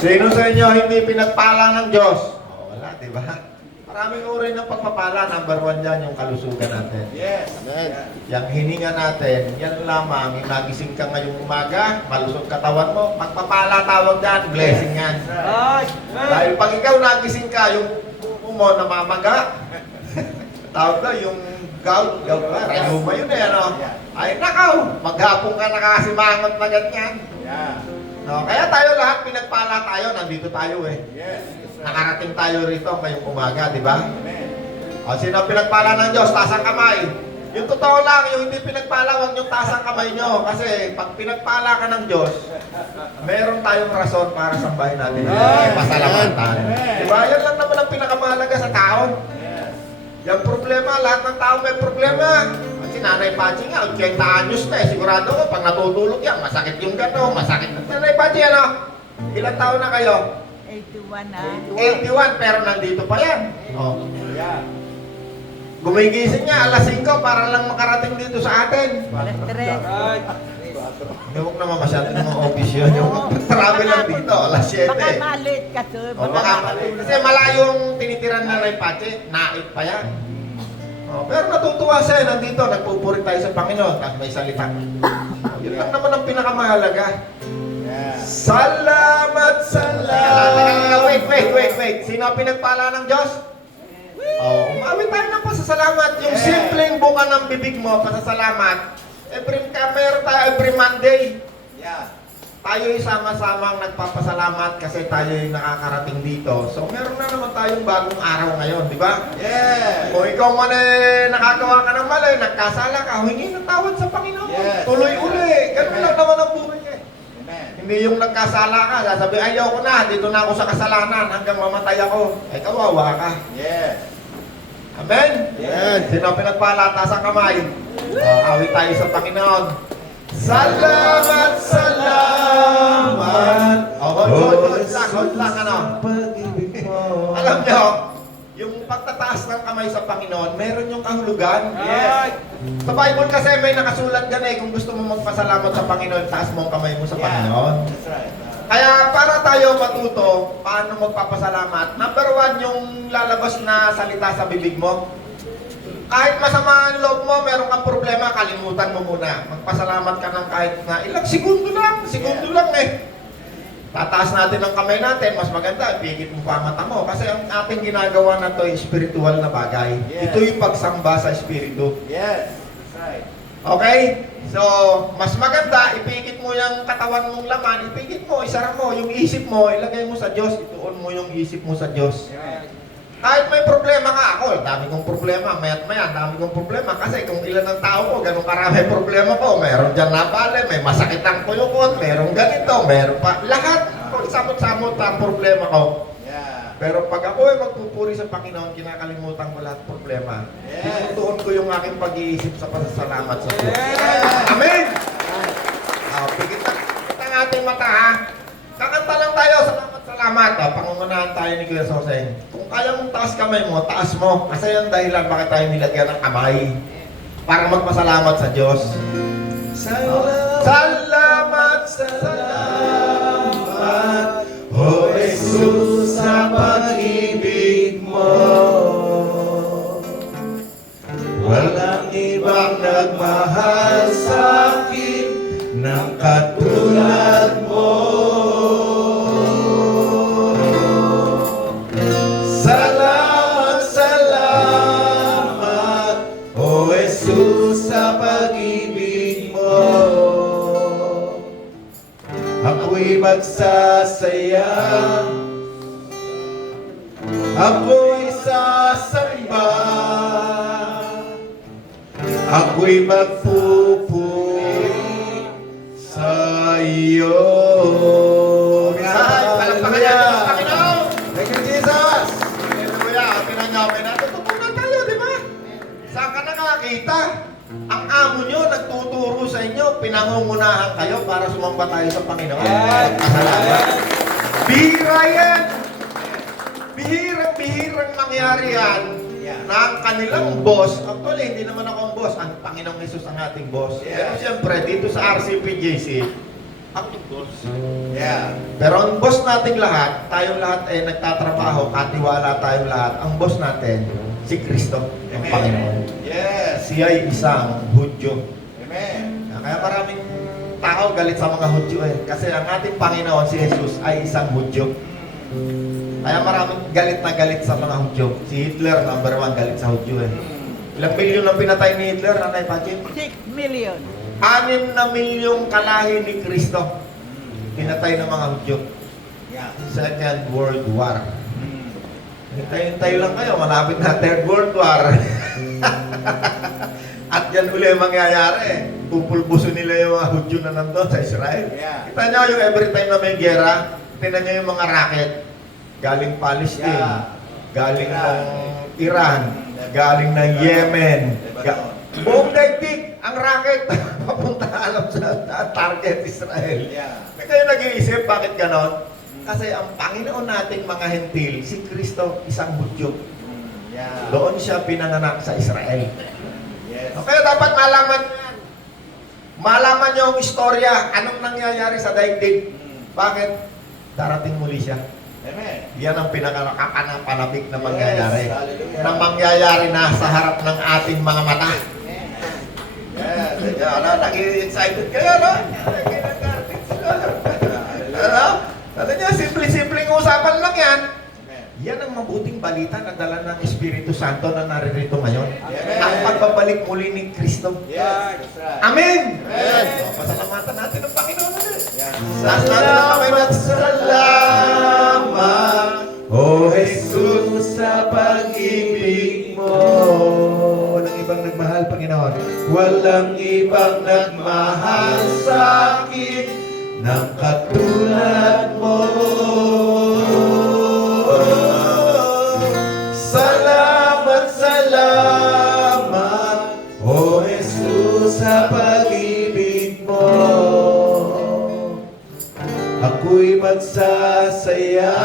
Sino sa inyo hindi pinagpala ng Diyos? Oh, wala, di ba? Maraming uri ng pagpapala. Number 1 dyan, yung kalusugan natin. Yes. Yung hininga natin, yan lamang. Yung nagising ka ngayong umaga, malusog katawan mo, pagpapala tawag dyan, blessing yan. Dahil pag ikaw nagising ka, yung buko mo namamaga, tawag na, yung gout ba? Rayuma yun eh, ano? Ay, nakaw! Maghapon ka nakasimangot na ganyan. No, kaya tayo lahat, pinagpala tayo, nandito tayo eh. Yes. Nakarating tayo rito ngayong umaga, di ba? O, sino pinagpala ng Diyos? Taas ang kamay. Yung totoo lang, yung hindi pinagpala, huwag yung taas ang kamay nyo. Kasi pag pinagpala ka ng Diyos, meron tayong rason para sambahin natin. Pasalamatan. Di ba? Yan lang naman ang pinakamahalaga sa tao. Yung problema, lahat ng tao may problema. Si Nanay Pachi nga, 80 anyos na eh. Sigurado ko, pag natutulog yan, masakit yung gano'n, masakit. Nanay Pachi, ano? Ilang taon na kayo? 81 na. 81, pero nandito pa yan. Oh. Gumigising niya, alas 5 para lang makarating dito sa atin. Alas 3. Huwag naman masyado ng office yun. Yung travel lang dito, alas 7. Baka malit ka, sir. O, baka mali. Kasi malayo yung tinitiran na Nanay Pachi, naip pa yan. Oh, pero natutuwa siya, nandito, nagpupuri tayo sa Panginoon, tapos may salita. Yun lang naman ang pinakamahalaga. Salamat, salamat. Wait. Sino ang pinagpala ng Diyos? Oh, umawit tayo ng pasasalamat. Yung simpleng buka ng bibig mo, pasasalamat. Meron tayo every Monday. Tayo'y sama-samang nagpapasalamat kasi tayo'y nakakarating dito. So, meron na naman tayong bagong araw ngayon, di ba? Yes. Kung ikaw man nakagawa ka ng mali, nagkasala ka, hingi ng tawad sa Panginoon. Yes. Tuloy uli. Ganun lang naman ang buhay eh. Amen. Hindi yung nagkasala ka, sasabi, ayaw ko na, dito na ako sa kasalanan hanggang mamatay ako. Ay, kawawa ka. Yes. Amen? Yes. Sino pinagpala, taas ang kamay? Awit tayo sa Panginoon. Salamat, salamat. Hold lang, ano? Alam nyo, yung pagtataas ng kamay sa Panginoon, meron yung kahulugan. Yes. Sa Bible kasi may nakasulat dyan eh, kung gusto mo magpasalamat sa Panginoon, taas mo ang kamay mo sa Panginoon. That's right. Kaya para tayo matuto, paano magpapasalamat, number 1, yung lalabas na salita sa bibig mo. Kahit masama ang loob mo, meron kang problema, kalimutan mo muna. Magpasalamat ka ng kahit na ilang segundo lang eh. Tataas natin ang kamay natin, mas maganda, ipigit mo pa ang mata mo. Kasi ang ating ginagawa na to ay spiritual na bagay. Yes. Ito yung pagsamba sa espiritu. Yes. That's right. Okay? So, mas maganda, ipigit mo yung katawan mong laman, ipigit mo, isara mo, yung isip mo, ilagay mo sa Diyos, ituon mo yung isip mo sa Diyos. Kahit may problema ka, ako, dami kong problema, maya't maya, dami kong problema. Kasi kung ilan ang tao ko, ganun karami problema ko. Meron dyan nabali, may masakit ang kuyukot, meron ganito, meron pa. Lahat, samot-samot ang problema ko. Yeah. Pero pag ako ay magpupuri sa Panginoon, kinakalimutan ko lahat problema. Yes. Tinutuon ko yung aking pag-iisip sa pasasalamat sa Diyos. Yes. Amen! Pigit ang ating mata, ha? Kakanta lang tayo, salamat. Pangungunahan tayo ni Kuya Soseng. Kung kaya mong taas kamay mo, taas mo. Kasi yung dahilan bakit tayo nilagyan ng kamay. Para magpasalamat sa Diyos. Salamat, salamat, O Jesus, sa pag-ibig mo. Walang ibang nagmahal sa akin ng katulad mo. Salamat, salamat, O Jesus, sa pag-ibig mo. Ako'y magsasaya, ako'y sasamba, ako'y magpupuri sa iyo. Palakpakan natin ang Panginoon! Thank you, Jesus! Hallelujah! Pinanyamin natin. Tutunan tayo, di ba? Saan ka nakakita? Ang amo nyo nagtuturo sa inyo, pinangungunahan kayo para sumamba tayo sa Panginoon. Salamat. Bihira yan! Bihirang mangyari yan na ang kanilang boss, actually hindi naman ako ang boss, ang Panginoong Jesus ang ating boss. Pero siyempre, dito sa RCPJC, Ang boss. Yeah. Pero ang boss nating lahat, tayong lahat ay nagtatrabaho, katiwala tayong lahat. Ang boss natin, si Kristo, ang Amen. Panginoon. Yes. Siya ay isang Hudyo. Amen. Kaya maraming tao galit sa mga Hudyo eh. Kasi ang ating Panginoon, si Jesus, ay isang Hudyo. Kaya maraming galit na galit sa mga Hudyo. Si Hitler, number 1, galit sa Hudyo eh. Ilang milyon ang pinatay ni Hitler, Nanay Pachim? 6 million. 6 na milyong kalahi ni Kristo. Pinatay ng mga Hudyo. Yeah. Second World War. Hintay-hintay lang kayo, malapit na Third World War. At yan uli ang mangyayari. Pupulbuso nila yung mga Hudyo na nandun sa Israel. Yeah. Kita nyo yung every time na may gera, tingnan nyo yung mga rocket. Galing Palestine, Yeah. galing ng Iran, galing ng Yemen. Buong daigdig ang rocket papunta alam sa target Israel. Yeah. May kayo nag-iisip bakit ganon? Kasi ang Panginoon nating mga hentil, si Kristo, isang Hudyo. Yeah. Doon siya pinanganak sa Israel. Yes. Kaya dapat malaman nyo yan. Malaman nyo ang istorya, anong nangyayari sa daigdig. Bakit? Darating muli siya. Amen. Yan ang pinakakapanabik na mangyayari. Yes. Hallelujah. Na mangyayari na sa harap ng ating mga mata. Yes. Ano, nag-excited kayo, no? Ano? Ano niya, simple-simpleng usapan lang yan. Amen. Yan ang mabuting balita na dala ng Espiritu Santo na naririto ngayon. Amen. Ang pagbabalik muli ni Kristo. Yes. That's right. Amen! Amen. So, pasalamatan natin ang Panginoon ulit. Yeah. Taas natin ang kamay natin. Salamat, O Jesus, sa pag-ibig mo. Walang ibang nagmahal, Panginoon. Walang ibang nagmahal sa akin ng katulad mo. Salamat, salamat, O Jesus, sa pag-ibig mo. Ako'y magsasaya.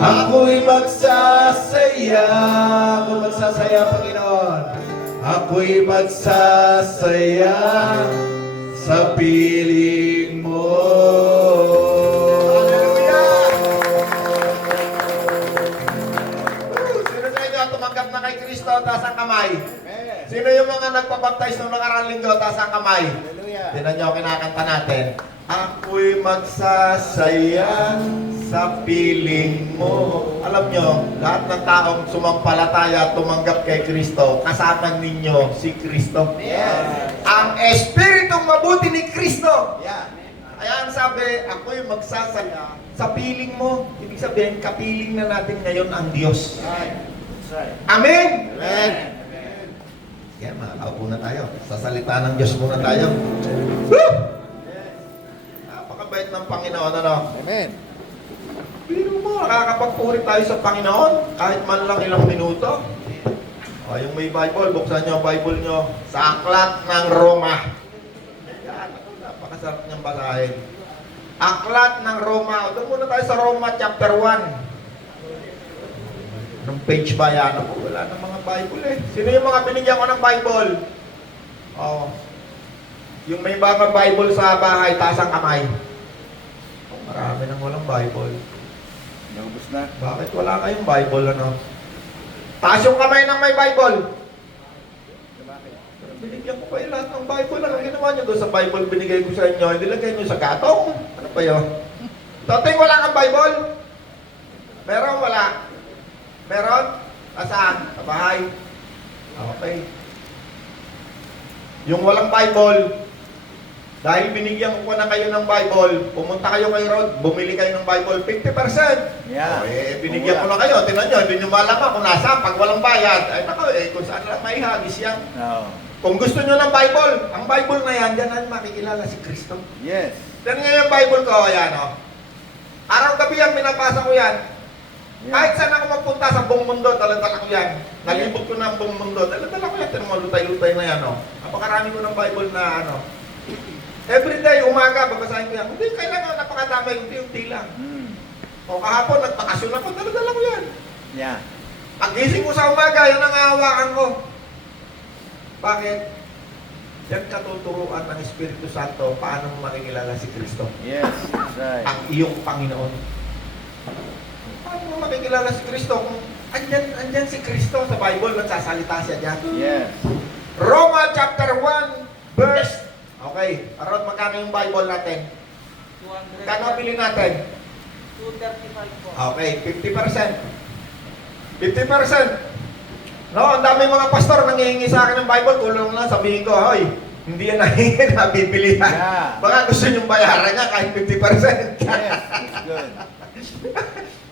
Ako'y magsasaya. Ako'y magsasaya, Panginoon. Ako'y magsasaya sa piling mo. Sino sa inyo tumanggap na kay Kristo? Taas ang kamay. Amen. Sino yung mga nagpabaptize nung nakaraang linggo? Taas ang kamay. Hallelujah. Tinan nyo, kinakanta natin. Ako'y magsasaya sa piling mo. Alam nyo, lahat ng taong sumampalataya at tumanggap kay Kristo, kasama ninyo si Kristo. Yes. Ang Espiritong mabuti ni Kristo. Yeah. Kaya ang sabi, ako'y magsasaya sa piling mo. Ibig sabihin, kapiling na natin ngayon ang Diyos. Right. That's right. Amen! Amen. Kaya makakaupo na tayo. Sa salita ng Diyos muna tayo. Woo! Napakabait ng Panginoon, ano? Amen. Biro mo, nakakapagpuri tayo sa Panginoon kahit man lang ilang minuto. O, yung may Bible, buksan nyo ang Bible nyo sa Aklat ng Roma. Yan, napakasarap niyang basahin. Aklat ng Roma. Doon muna tayo sa Roma chapter 1. Anong page ba yan? Ako, wala ng mga Bible eh. Sino yung mga binigyan ko ng Bible? Oh. Yung may mga Bible sa bahay, taas ang kamay. Oh, marami nang walang Bible. Naubos na. Bakit wala kayong Bible, ano? Taas yung kamay ng may Bible. Binigyan ko kayo lahat ng Bible. Ano ginawa nyo doon sa Bible binigay ko sa inyo? Nilagay nyo sa gatong? Ano pa yun? Toting wala kang Bible? Meron, wala? Meron? Saan? Sa bahay? Okay. Yung walang Bible, dahil binigyan ko na kayo ng Bible, pumunta kayo kay Rod, bumili kayo ng Bible, 50%. Yeah. Binigyan ko na kayo, tinan nyo, hindi nyo malaman kung nasaan, pag walang bayad, ay nako, kung saan lang may hagis yan. No. Kung gusto nyo ng Bible, ang Bible na yan, yan ang makikilala si Kristo. Yes. Yan nga yung Bible ko, ayan o. Araw-gabi yan, pinapasa ko yan. Kahit saan ako magpunta sa buong mundo, dala-dala ko yan. Nalibot ko na ang buong mundo, dala-dala ko yan. Tinan mo, lutay-lutay na yan o. Napakarami ko ng Bible na ano. Every day, umaga, babasahin ko yan. Hindi, kailangan napakadamay, unti-unti lang. O kahapon, nagpakasyon ako, dala-dala ko yan. Yeah. Pag gising ko sa umaga, yan ang hahawakan ko. Bakit? Yan katuturuan ng Espiritu Santo paano mo makikilala si Kristo. Yes, that's right. Ang iyong Panginoon. Paano mo makikilala si Kristo? Kung andyan si Kristo sa Bible, nagsasalita siya dyan. Yes. Roma chapter 1, verse. Okay, Arod, magkano yung Bible natin? 200. Kano bilhin natin? 235 po. Okay, 50%. 50%. No, ang dami mga pastor nangihingi sa akin ng Bible, tulong lang sabihin ko, hoy, hindi yan nahingi na bibili yan. Yeah. Baka gusto niyong bayaran niya kahit 50%. Yes, it's good.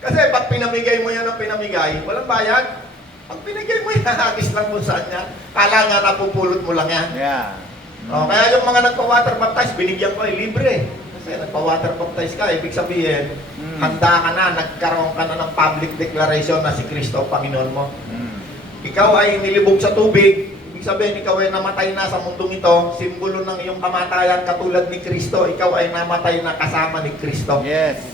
Kasi pag pinamigay mo yan ng pinamigay, walang bayad. Pag pinigay mo yan, hagis lang kung saan niya. Kala nga napupulot mo lang yan. Yeah. O, kaya yung mga nagpa-water baptize, binigyan ko libre. Kasi nagpa-water baptize ka, ibig sabihin, handa ka na, nagkaroon ka na ng public declaration na si Kristo, Panginoon mo. Ikaw ay nilibog sa tubig, ibig sabihin, ikaw ay namatay na sa mundong ito, simbolo ng iyong kamatayan katulad ni Kristo, ikaw ay namatay na kasama ni Kristo. Yes.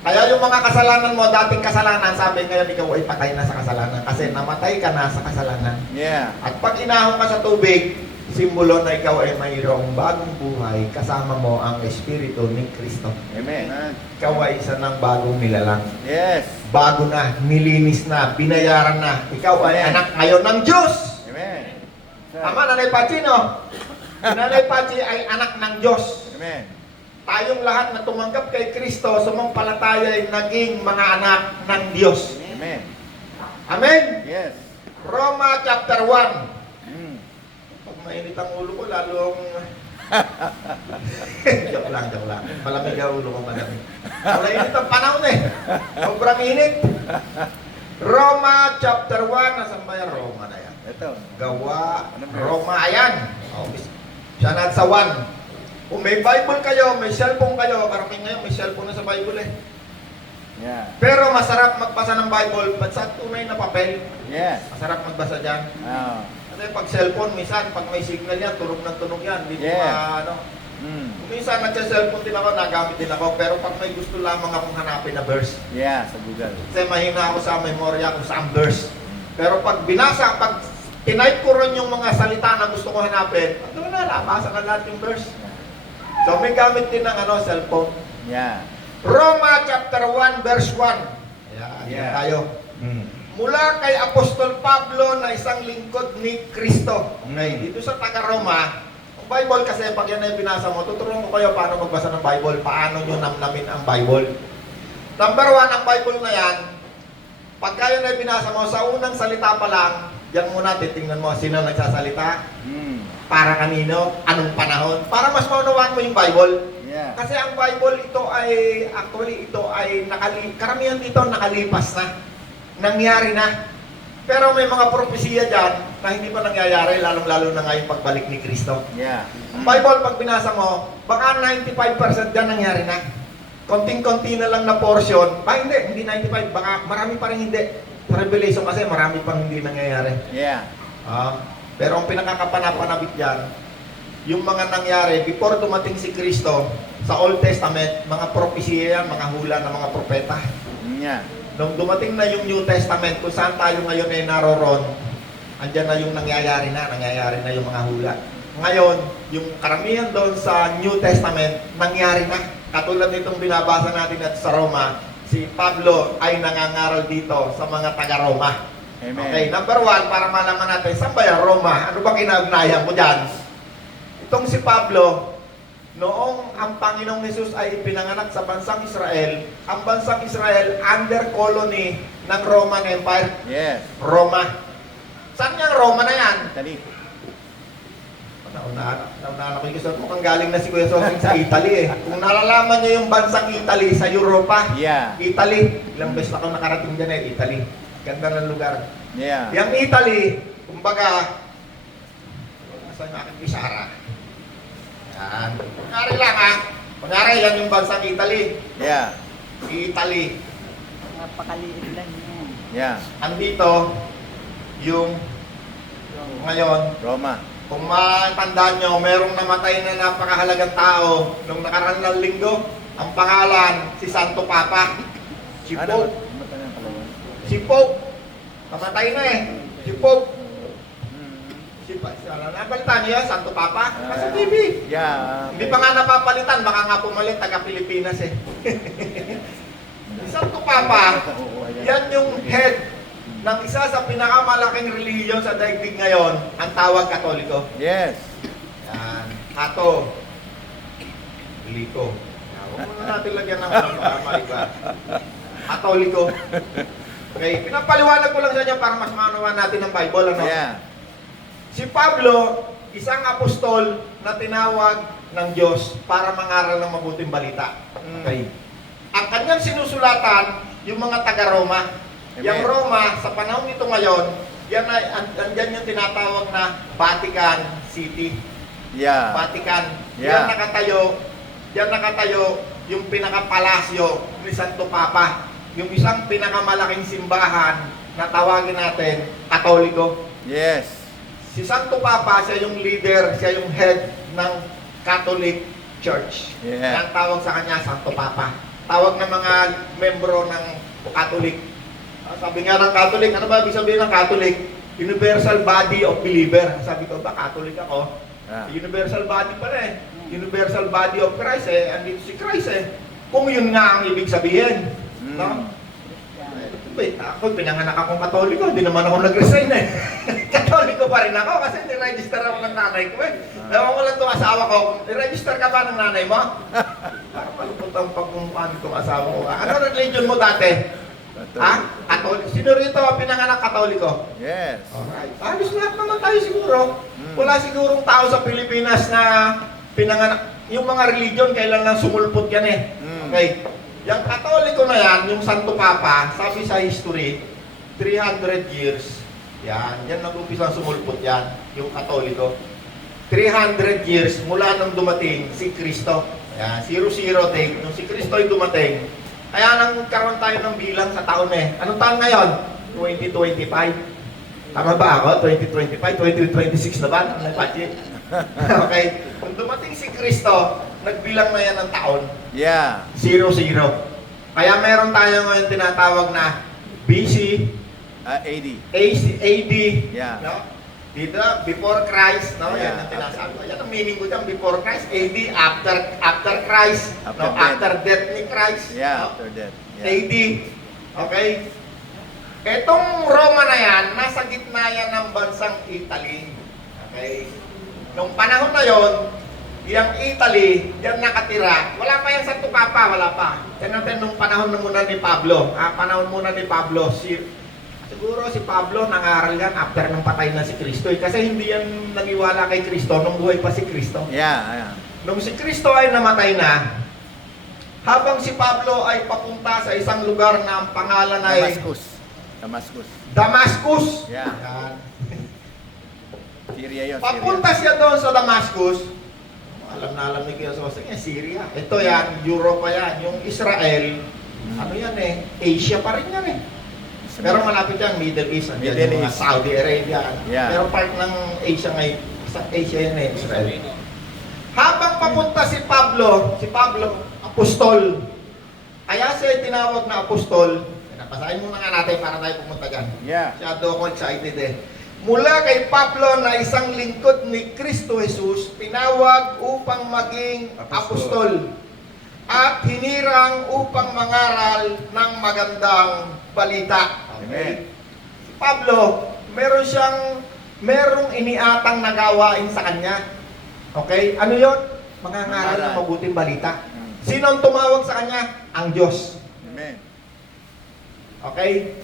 Kaya yung mga kasalanan mo, dating kasalanan, sabi ngayon, ikaw ay patay na sa kasalanan kasi namatay ka na sa kasalanan. Yeah. At pag inahon ka sa tubig, simbolo na ikaw ay mayroong bagong buhay, kasama mo ang Espiritu ni Kristo. Amen. Ikaw ay isa ng bagong nilalang. Yes. Bago na, nilinis na, binayaran na. Ikaw ay Amen. anak ngayon ng Diyos. Amen. Tama, Nanay Pachi, no? Si Nanay Pachi ay anak ng Diyos. Amen. Tayong lahat na tumanggap kay Kristo, sumampalataya ay naging mga anak ng Diyos. Amen. Amen? Yes. Roma chapter 1. Mm. Pag mainit ang ulo ko, lalong... joke lang, joke lang. Malamig ang ulo ko, malamig. Wala init ang panahon eh. Sobrang init. Roma chapter 1. Nasaan ba yan? Roma na yan. Ito. Gawa. Ano ba? Roma, ayan. Oh, siya na sa 1. Kung may Bible kayo, may cellphone kayo, karamihan ngayon may cellphone na sa Bible eh. Yeah. Pero masarap magbasa ng Bible, ba't sa tunay na papel? Yes. Masarap magbasa dyan. Oh. Kasi pag cellphone, minsan, pag may signal yan, tunog ng tunog yan. Hindi Yeah. ano. Mm. Minsan, nagsa-cellphone din ako, nagamit din ako. Pero pag may gusto lamang akong hanapin na verse, Yeah, sa Google. kasi mahina ako sa memorya kung saan verse. Pero pag binasa, pag tinype ko rin yung mga salita na gusto ko hanapin, doon na, nabasa na lahat yung verse. So, may gamit din ng cellphone. Yeah. Roma chapter 1, verse 1. Ayan, Yeah. tayo. Mula kay Apostol Pablo na isang lingkod ni Kristo. Okay, dito sa taga-Roma, ang Bible kasi pag yan ay binasa mo, tuturuan ko kayo paano magbasa ng Bible, paano nyo namnamin ang Bible. Number 1, ang Bible na yan, pagka yan ay binasa mo, sa unang salita pa lang, yan muna, titingnan mo sino nagsasalita, Mm. para kanino, anong panahon, para mas maunawaan mo yung Bible. Yeah. Kasi ang Bible ito ay, actually ito ay, karamihan dito nakalipas na. Nangyari na. Pero may mga propesiya dyan na hindi pa nangyayari, lalong-lalo na ngayon pagbalik ni Kristo. Yeah. Ang Bible, pag binasa mo, baka 95% dyan nangyari na. Konting-konti na lang na portion. Hindi 95, baka marami pa rin hindi. Sa Revelation kasi marami pang hindi nangyayari. Yeah. Pero ang pinakakapanapanabik dyan, yung mga nangyari before dumating si Kristo sa Old Testament, mga propesiya yan, mga hula ng mga propeta. Yeah. Nung dumating na yung New Testament, kung saan tayo ngayon ay naroon, andyan na yung nangyayari na yung mga hula. Ngayon, yung karamihan doon sa New Testament, nangyari na. Katulad nitong binabasa natin at sa Roma, si Pablo ay nangangaral dito sa mga taga-Roma. Amen. Okay, number 1, para malaman natin, saan ba yung Roma? Ano ba kinaugnayan mo dyan? Itong si Pablo, noong ang Panginoong Hesus ay ipinanganak sa bansang Israel, ang bansang Israel under colony ng Roman Empire. Yes. Roma. Saan yung Roma na yan? Italy. Naunahan ako yung gusto. Mukhang galing na si Kuya Sosing sa Italy eh. Kung nalalaman niyo yung bansang Italy sa Europa, Yeah. Italy, ilang beses ako nakarating dyan eh, Italy. Ganda ng lugar. Yeah. Yung Italy, kumbaga, nasa yung aking bisara. Yan. Kunyari lang ha. Kunyari yan yung bansang Italy. Yeah. Italy. Napakaliit lang yan. Yeah. Andito, yung ngayon, Roma. kung matandaan nyo, merong namatay na napakahalagang tao nung nakaraan ng linggo. Ang pangalan, si Santo Papa. Si Pope. Ano ng palawan? Si Pope. Namatay na eh. Si Pope. Napalitan niya, Santo Papa? Sa TV. Yeah. Hindi pa nga napapalitan, baka nga pumalit, taga-Pilipinas eh. Si Santo Papa, yan yung head ng isa sa pinakamalaking reliyon sa daigdig ngayon, ang tawag Katoliko. Yes. Yan. Katoliko. Huwag muna natin lagyan ng iba. Katoliko. Okay, pinapaliwanag ko lang sa inyo para mas maunawan natin ng Bible. Ano? Yeah. Si Pablo, isang apostol na tinawag ng Diyos para mangaral ng mabuting balita. Okay. Ang kanyang sinusulatan, yung mga taga-Roma. Amen. Yung Roma, sa panahon nito ngayon, yan ay, andyan yung tinatawag na Vatican City. Yeah. Vatican. Yeah. Yan nakatayo yung pinakapalasyo ni Santo Papa. Yung isang pinakamalaking simbahan na tawagin natin Katoliko. Yes. Si Santo Papa, siya yung leader, siya yung head ng Catholic Church. Yeah. Ang tawag sa kanya, Santo Papa. Tawag ng mga membro ng Catholic. Sabi nga ng Catholic, ano ba ibig sabihin ng Catholic? Universal Body of Believer. Sabi ko, ba Catholic ako? Universal Body pala eh. Universal Body of Christ eh. Andito si Christ eh. Kung yun nga ang ibig sabihin. No? Wait, ako, pinanganak akong Katoliko, hindi naman ako nag-resign eh. Katoliko pa rin ako kasi niregister ako ng nanay ko eh. Ewan ko lang itong asawa ko, niregister ka ba ng nanay mo? Para malupot ang pagkumuhan itong asawa ko. Ano religion mo dati? Ha? Katoliko? Sino rito ang pinanganak Katoliko? Yes. Alright. Halos lahat naman tayo siguro. Wala sigurong tao sa Pilipinas na pinanganak. Yung mga religion, kailan lang sumulpot yan eh. Okay. Yung Katoliko na yan, yung Santo Papa, sabi sa history, 300 years. Yan nag-umpisa sumulpot yan, yung Katoliko. 300 years mula nang dumating si Kristo. Yan, 00 date. Nung si Kristo ay dumating, kaya nang karoon tayo ng bilang sa taon eh. Anong taon ngayon? 2025. Tama ba ako? 2025, 2026 na ba? Ang budget. Okay. Nung dumating si Kristo, nagbilang na yan ng taon. Yeah. 00. Kaya meron tayo ngayon tinatawag na BC, AD. AD, Yeah. no? Dito, before Christ, no? Yeah. Yan ang tinasabi ko. Yan ang meaning ko dyan, before Christ. AD, after Christ. After No? death. After death ni Christ. Yeah, No? after that. Yeah. AD. Okay? Etong Roma na yan, nasa gitna yan ng bansang Italy. Okay? Nung panahon na yon, yung Italy, diyan nakatira. Wala pa yan Santo Papa, wala pa. Yan natin nung panahon na muna ni Pablo. Panahon muna ni Pablo. Siguro si Pablo nangaral yan after nang patay na si Kristo. Kasi hindi yan naniwala kay Kristo nung buhay pa si Kristo. Yeah. Nung si Kristo ay namatay na, habang si Pablo ay papunta sa isang lugar na ang pangalan ay Damascus. Yeah. Yan. Syria yun. Papunta siya doon sa Damascus. Alam ni Kuya Soseng, Syria. Ito yan, Europa yan. Yung Israel, ano yan eh, Asia pa rin yan eh. Pero malapit yan, Middle East. Middle East. Saudi Arabia. Yeah. Pero part ng Asia ngayon, sa Asia yan eh, Israel. Habang papunta si Pablo, apostol. Kaya siya tinawag na apostol. Napasahin muna nga natin para tayo pumunta dyan. Yeah. Masyado ako excited eh. Mula kay Pablo na isang lingkod ni Kristo Jesus, pinawag upang maging apostol at hinirang upang mangaral ng magandang balita. Okay? Si Pablo, merong iniatang nagawain sa kanya. Okay? Ano yon? Mangangaral ng mabuting balita. Sino ang tumawag sa kanya? Ang Diyos. Amen. Okay?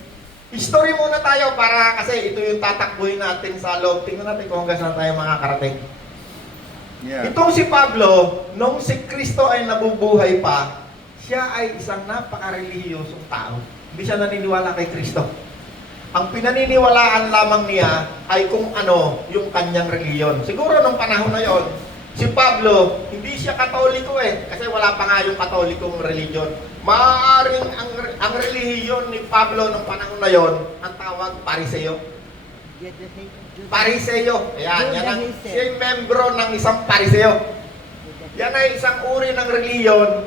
History muna tayo para kasi ito yung tatakbuhin natin sa loob. Tingnan natin kung hanggang saan tayo makakarating. Yeah. Itong si Pablo, nung si Kristo ay nabubuhay pa, siya ay isang napaka-relihiyosong tao. Hindi siya naniniwala kay Kristo. Ang pinaniniwalaan lamang niya ay kung ano yung kanyang reliyon. Siguro nung panahon na yon, si Pablo, hindi siya Katoliko eh. Kasi wala pa nga yung Katolikong religion. Maaaring ang relihiyon ni Pablo nung panahon na yon, ang tawag Pariseo. Pariseo. Yan siya yung membro ng isang Pariseo. Yan ay isang uri ng relihiyon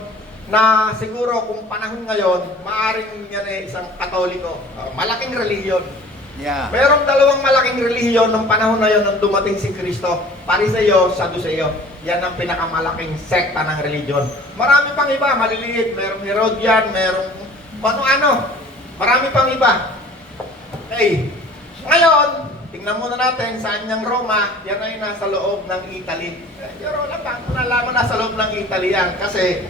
na siguro kung panahon ngayon, maaaring yan ay isang Katoliko. Malaking relihiyon. Yeah. Merong dalawang malaking relihiyon nung panahon na yon nung dumating si Kristo. Pariseo, Saduseo. Yan ang pinakamalaking sekta ng religion. Marami pang iba, maliliit. Merong Herodian, merong ano-ano. Marami pang iba. Okay. Ngayon, tingnan muna natin saan yung Roma. Yan ay nasa loob ng Italy. Pero lang ba, kung nalaman nasa loob ng Italy yan. Kasi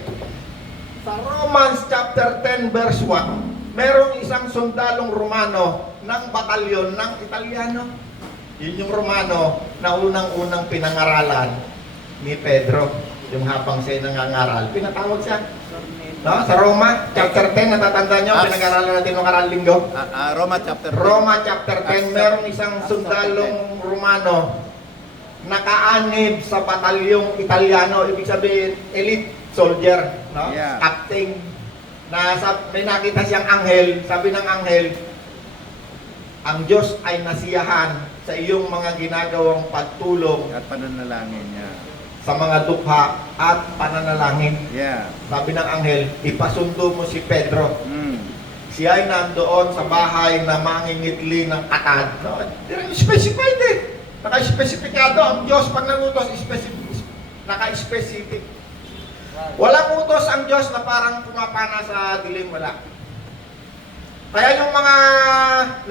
sa Romans chapter 10 verse 1, merong isang sundalong Romano ng batalyon ng Italiano. Yun yung Romano na unang-unang pinangaralan ni Pedro. Yung habang siya nangangaral, pinatawag siya. No? Sa Roma, chapter 10, natatanda nyo, pinag-aralan natin nung karang linggo. Roma chapter 10. Roma chapter 10, merong isang sundalong Romano nakaanib sa batalyong Italiano, ibig sabihin, elite soldier, no? Yeah. Captain. May nakita siyang anghel, sabi ng anghel, ang Diyos ay nasiyahan sa iyong mga ginagawang pagtulong At pananalangin niya. sa mga dukha at pananalangin. Yeah. Sabi ng anghel, ipasundo mo si Pedro. Siya ay nandoon sa bahay na mangingitli ng katad. No? Specified eh. Naka-specifikado ang Diyos pag nangutos, naka-specific. Walang utos ang Diyos na parang pumapana sa dilim, wala. Kaya yung mga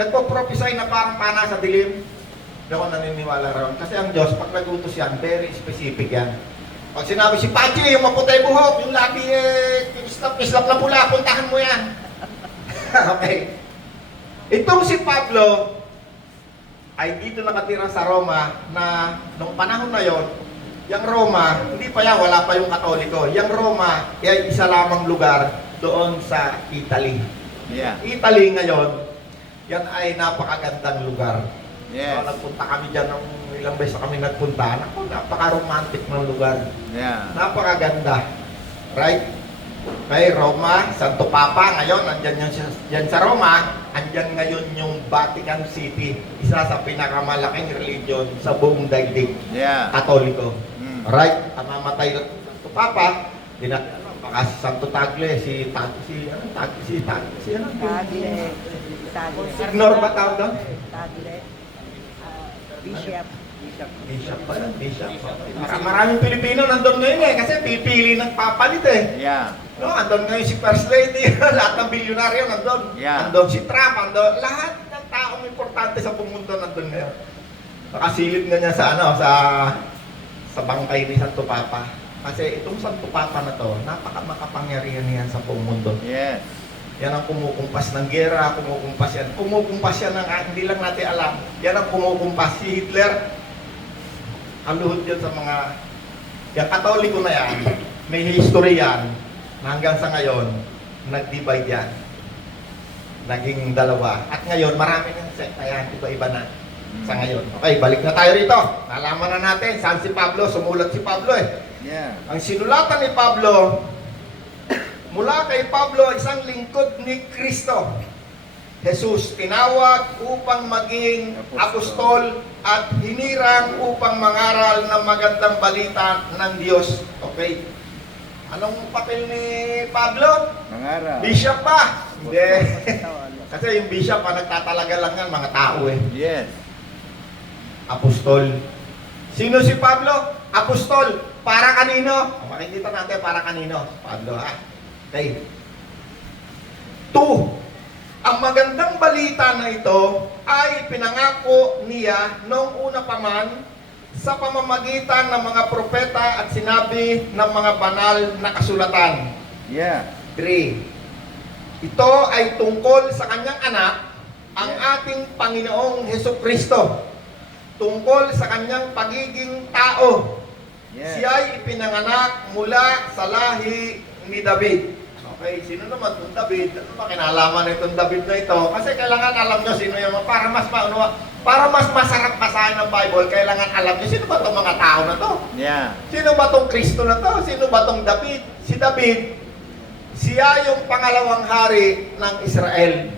nagpo-prophesy na parang pana sa dilim, hindi ako naniniwala ron. Kasi ang Diyos, pag nag-utos yan, very specific yan. Pag sinabi si Pachi, yung maputay buhok, yung labi, islap na pula, puntahan mo yan. Okay. Itong si Pablo ay dito nakatira sa Roma na nung panahon na yon, yung Roma, hindi pa yan, wala pa yung Katoliko. Yung Roma ay isa lamang lugar doon sa Italy. Yeah. Italy ngayon, yan ay napakagandang lugar. Yes. So, nagpunta kami dyan ng ilang beses kami nagpunta. Naku, napaka-romantic ng lugar. Yeah. Napakaganda. Right? Kay Roma, Santo Papa, ngayon, andyan yan sa Roma, andyan ngayon yung Vatican City, isa sa pinakamalaking religion sa buong daigdig, Yeah. Katoliko. Right? Amamatay na Santo Papa, baka si Santo Tagle, Signor ba tawag doon? Bishop. Bishop pa yan, Bishop. Maraming Pilipino nandun ngayon eh, kasi pipili ng papalit eh. Yeah. No, andun ngayon si First Lady, lahat ng bilyonaryo nandun. Yeah. Andun si Trump, andun. Lahat ng taong importante sa buong mundo nandun ngayon. Nakasilip na niya sa sa bangkay ni Santo Papa. Kasi itong Santo Papa na to, napaka-makapangyarihan niyan sa buong mundo. Yes. Yan ang kumukumpas ng gera, kumukumpas yan. Kumukumpas yan ng hindi lang natin alam. Yan ang kumukumpas. Si Hitler, ang luhod yan sa mga, yung Katoliko na yan, may history yan, na hanggang sa ngayon, nag-divide yan. Naging dalawa. At ngayon, marami ng sekta yan. Iba-iba na sa ngayon. Okay, balik na tayo rito. Nalaman na natin, saan si Pablo? Sumulat si Pablo eh. Yeah. Ang sinulatan ni Pablo, mula kay Pablo, isang lingkod ni Kristo. Jesus tinawag upang maging apostol at hinirang upang mangaral ng magandang balita ng Diyos. Okay. Anong papel ni Pablo? Mangaral. Bishop ba? Hindi. Kasi yung bishop, nagtatalaga lang yan, mga tao eh. Yes. Apostol. Sino si Pablo? Apostol. Para kanino? Makikita natin para kanino. Pablo ha. Okay. 2. Ang magandang balita na ito ay pinangako niya noong una pa man sa pamamagitan ng mga propeta at sinabi ng mga banal na kasulatan. Yeah. 3. Ito ay tungkol sa kanyang anak, ang ating Panginoong Hesukristo. Tungkol sa kanyang pagiging tao. Yeah. Siya ay ipinanganak mula sa lahi ni David. Okay, sino naman itong David? Ano ba kinalaman itong David na ito? Kasi kailangan alam nyo sino yung para mas masarap basahin ng Bible, kailangan alam nyo sino ba itong mga tao na to? Yeah. Sino ba itong Kristo na to? Sino ba itong David? Si David, siya yung pangalawang hari ng Israel.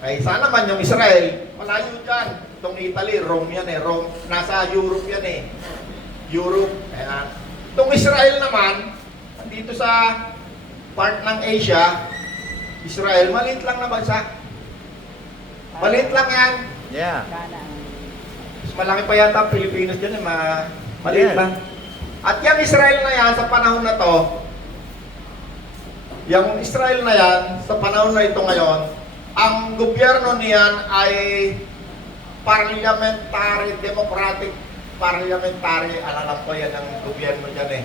Okay, saan naman yung Israel? Malayo dyan. Itong Italy, Rome yan eh. Rome, nasa Europe yan eh. Europe. Ayan. Itong Israel naman, dito sa part ng Asia, Israel, maliit lang na bansa. Maliit lang yan. Yeah. Kana. Mas malaki pa yata ang Pilipinas dyan, maliit Yes. lang. At yung Israel na yan, sa panahon na to, yung Israel na yan, sa panahon na ito ngayon, ang gobyerno niyan ay parliamentary, democratic parliamentary, alam ko yan ang gobyerno dyan eh.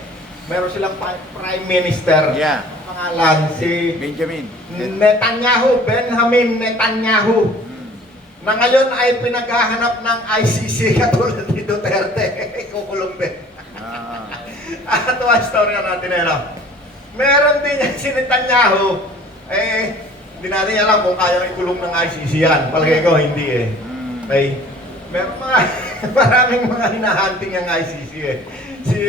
Meron silang prime minister. Yeah. Pangalan si Benjamin. Netanyahu, Benjamin Netanyahu. Mm. Na ngayon ay pinaghahanap ng ICC katulad ni Duterte. Kukulong din. Ah. Ito ang story natin eh, no? Meron din yan si Netanyahu. Hindi natin alam kung kaya ikulong ng ICC yan. Palagay ko, hindi eh. Mm. Okay. Meron mga, maraming mga hinahunting ang ICC eh. Si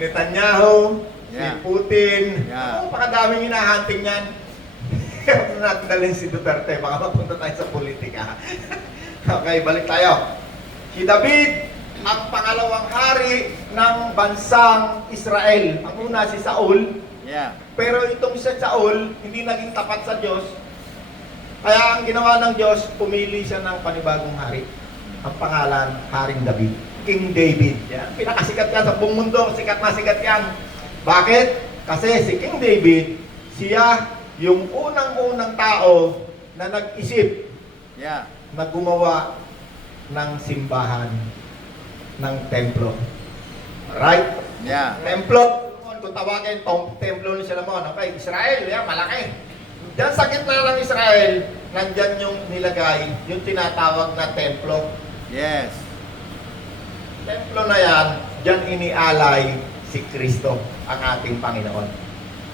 Netanyahu, Yeah. si Putin. Yeah. Pakadaming hinahunting yan. Kaya natin dalhin si Duterte. Baka mapunta tayo sa politika. Okay, balik tayo. Si David, ang pangalawang hari ng bansang Israel. Ang una si Saul. Yeah. Pero itong si Saul, hindi naging tapat sa Diyos. Kaya ang ginawa ng Diyos, pumili siya ng panibagong hari. Ang pangalan, Haring David. King David. Yan. Pinakasikat yan sa buong mundo. Sikat na sikat yan. Bakit? Kasi si King David, siya yung unang-unang tao na nag-isip Yeah. na gumawa ng simbahan ng templo. Right? Yeah. Templo, kung tawagin, templo ni Solomon. Okay, Israel, yan, malaki. Diyan sa gitna ng Israel, nandyan yung nilagay, yung tinatawag na templo. Yes. Templo na yan, diyan inialay si Kristo, ang ating Panginoon.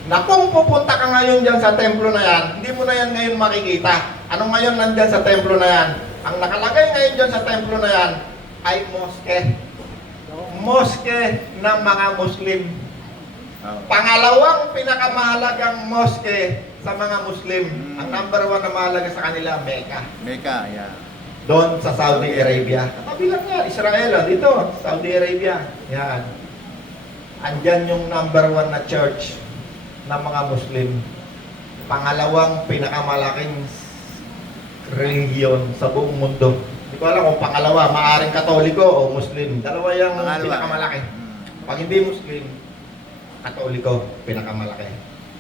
Na kung pupunta ka ngayon diyan sa templo na yan, hindi mo na yan ngayon makikita. Ano ngayon nandyan sa templo na yan? Ang nakalagay ngayon diyan sa templo na yan ay moske. Moske ng mga Muslim. Oh. Pangalawang pinakamahalagang moske sa mga Muslim. Mm. Ang number one na mahalaga sa kanila, Mecca. Mecca, yeah. Doon sa Saudi Arabia. Katabi lang yan, Israel, dito, Saudi Arabia. Yan. Andyan yung number one na church ng mga Muslim. Pangalawang pinakamalaking religion sa buong mundo. Hindi ko alam kung pangalawa, maaring Katoliko o Muslim. Dalawa yung Pangalawa. pinakamalaki. Mm. Pag hindi Muslim, Katoliko, pinakamalaki.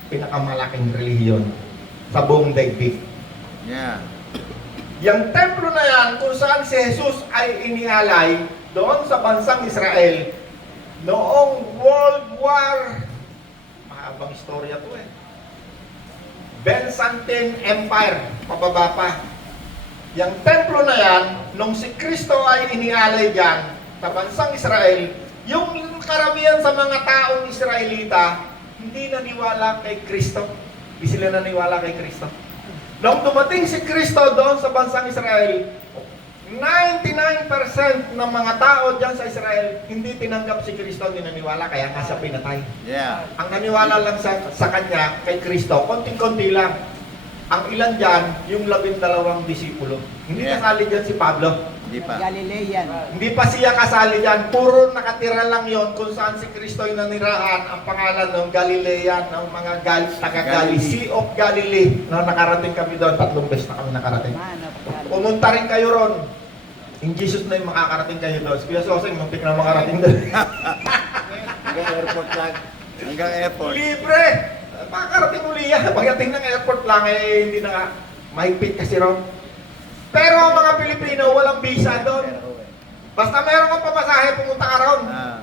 Pinakamalaking relihiyon sa buong daigdig. Yeah. Yung templo na yan, kung saan si Jesus ay inialay, doon sa bansang Israel, noong World War, mahabang istorya to eh. Byzantine Empire, pababa pa. Yung templo na yan, nung si Kristo ay inialay dyan, sa bansang Israel, yung karamihan sa mga taong Israelita, hindi naniwala kay Kristo. Hindi sila naniwala kay Kristo. Nung dumating si Kristo doon sa bansang Israel, 99% ng mga tao dyan sa Israel, hindi tinanggap si Kristo, hindi naniwala, kaya nga siya pinatay. Yeah. Ang naniwala lang sa kanya, kay Kristo, konting-konti lang. Ang ilan dyan, yung 12 disipulo. Hindi Yeah. kasali dyan si Pablo. Hindi pa. Galilean. Hindi pa siya kasali dyan. Puro nakatira lang yon kung saan si Kristo ay nanirahan. Ang pangalan ng Galilean, ng mga taga-Galilee. Sea of Galilee. No, nakarating kami doon. 3 beses na kami nakarating. Man of God. Pumunta rin kayo ron. In Jesus name, makakarating kayo doon. Si Kuya Soseng, muntik na makarating doon. Hanggang airport lang. Hanggang airport. Libre! Makakarating uli yan. Pagdating ng airport lang, hindi na nga. Mahigpit kasi ron. Pero ang mga Pilipino, walang visa doon. Basta meron kang pamasahe, pumunta ka ron. Ah.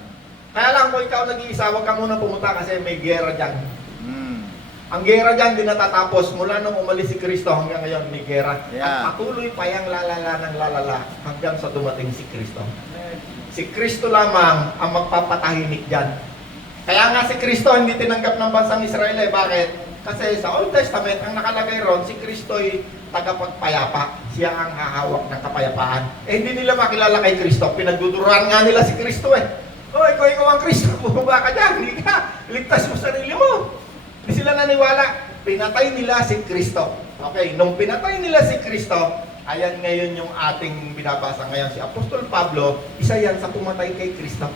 Kaya lang kung ikaw nag-iisa, huwag ka muna pumunta kasi may gera dyan. Mm. Ang gera dyan, di natatapos. Mula nung umalis si Kristo hanggang ngayon, may gera. Yeah. At patuloy pa yung lalala ng lalala hanggang sa dumating si Kristo. Si Kristo lamang ang magpapatahimik dyan. Kaya nga si Kristo hindi tinanggap ng bansang Israel eh. Bakit? Kasi sa Old Testament, ang nakalagay ron, si Kristo ay tagapagpayapa. Siya ang hahawak ng kapayapaan. Eh, hindi nila makilala kay Kristo. Pinagduduruan nga nila si Kristo eh. O, ikaw ang Kristo. Bumaba ka dyan. Hindi ka. Ligtas mo sarili mo. Hindi sila naniwala. Pinatay nila si Kristo. Okay, nung pinatay nila si Kristo, ayan ngayon yung ating binabasa ngayon. Si Apostol Pablo, isa yan sa pumatay kay Kristo.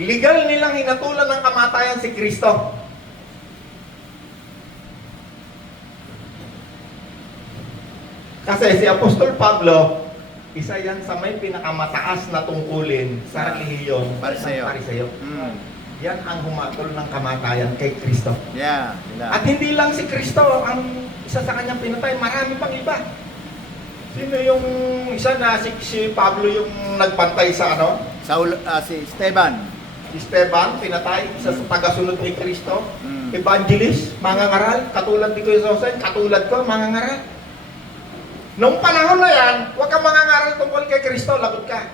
Legal nilang hinatulan ng kamatayan si Kristo. Kasi si Apostol Pablo, isa yan sa may pinakamataas na tungkulin sa relihiyon Pariseo. ng Pariseo. Mm. Yan ang humatol ng kamatayan kay Kristo. Yeah, sila. At hindi lang si Kristo ang isa sa kanyang pinatay, marami pang iba. Sino yung isa na si Pablo yung nagpantay sa ano? Si Esteban. Si Esteban, pinatay, isa sa tagasunod ni Kristo. Mm. Evangelist, mangangaral, katulad ni Kuya Sosen, katulad ko, mangangaral. Nung panahon na yan, huwag kang mangangaral tungkol kay Kristo, lagot ka.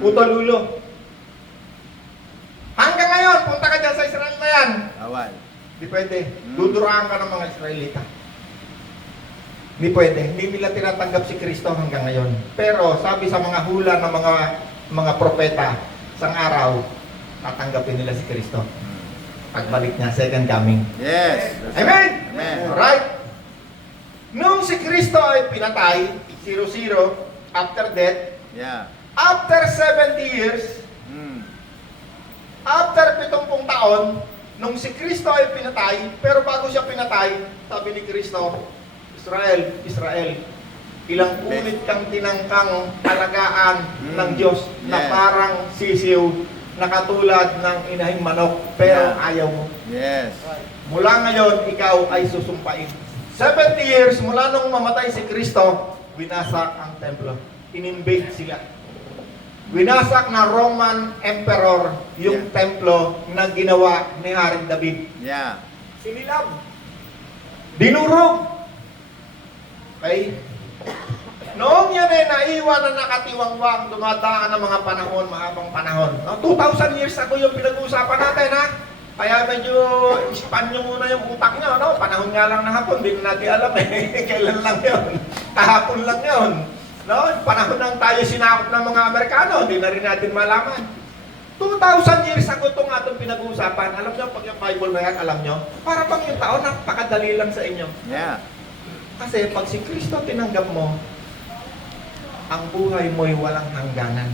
Utol-ulo. Hanggang ngayon, punta ka dyan sa Israel na yan. Bawal. Hindi pwede. Duduraan ka ng mga Israelita. Hindi pwede. Hindi nila tinatanggap si Kristo hanggang ngayon. Pero sabi sa mga hula ng mga propeta, sang araw, tatanggapin nila si Kristo. Pagbalik niya, second coming. Yes. that's Amen? right. Amen. Alright? Nung si Kristo ay pinatay, 0-0, after death, Yeah. after 70 years, Mm. after 70 taon, nung si Kristo ay pinatay, pero bago siya pinatay, sabi ni Kristo, Israel, Israel, ilang unit kang tinangkang alagaan ng Diyos na Yes. parang sisiw, na katulad ng inahing manok, pero Yeah. ayaw mo. Yes. Mula ngayon, ikaw ay susumpain. 70 years mula nung mamatay si Kristo, winasak ang templo. In-invade sila. Winasak na Roman Emperor yung Yeah. templo na ginawa ni Haring David. Yeah. Sinilab. Dinurog. Okay? Noong yan ay naiwan na nakatiwangwang, dumadaan ng mga panahon, mahabang panahon. No? 2,000 years ago yung pinag-uusapan natin, ha? Kaya medyo ispan nyo muna yung utak nyo, no? Panahon nga lang ng hapon, hindi na natin alam eh. Kailan lang yun? Kahapon lang yun. No? Panahon nang tayo sinakop ng mga Amerikano, hindi na rin natin malaman. 2,000 years ago itong atong pinag-uusapan. Alam nyo, pag yung Bible na yan, alam nyo, para bang yung taon, napakadali lang sa inyo. Yeah. Kasi pag si Kristo tinanggap mo, ang buhay mo'y walang hangganan.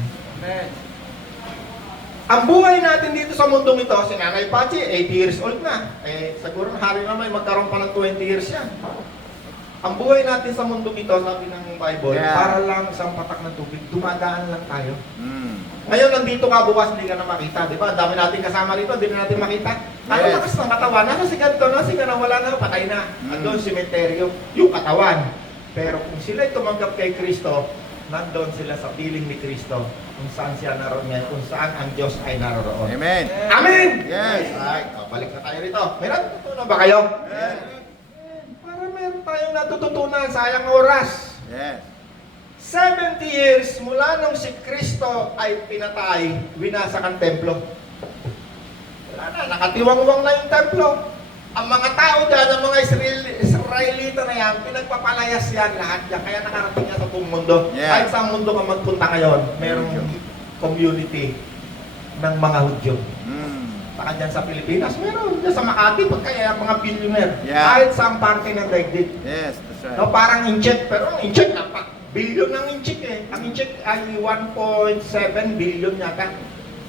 Ang buhay natin dito sa mundong ito, si Nanay Pachi, 80 years old na. Eh, siguro hari naman, magkaroon pa ng 20 years yan. Ang buhay natin sa mundong ito, sabi ng Bible, Yeah. para lang isang patak ng tubig, dumadaan lang tayo. Mm. Ngayon, nandito ka bukas, hindi ka na makita, di ba? Ang dami natin kasama rito, hindi na natin makita. Ano Yes. lakas ng katawan? Ano si ganito, no? Si ganito, wala na, patay na. Andun, simenteryo, yung katawan. Pero kung sila'y tumanggap kay Kristo, nandun sila sa piling ni Kristo, kung saan siya naroon ngayon, kung saan ang Diyos ay naroroon. Amen. Amen! Yes. Alright, balik na tayo rito. May natutunan ba kayo? Amen. Para meron tayong natututunan, sayang oras. Yes. 70 years mula nung si Kristo ay pinatay, winasak ang templo. Wala na, nakatiwangwang na yung templo. Ang mga tao dyan, ang mga Israelita na yan, pinagpapalayas yan lahat yan. Kaya nakarating yan sa buong mundo. Yeah. Kahit sa mundo ka magpunta ngayon, merong community ng mga Hudyo. Mm. Saka dyan sa Pilipinas, meron. Dyan sa Makati, pagkaya mga billionaire. Yeah. Kahit sa parte ng daigdig. Yes, that's right. No, parang incheck, pero ang incheck na pa. Billion ng incheck eh. Ang incheck ay 1.7 billion yata.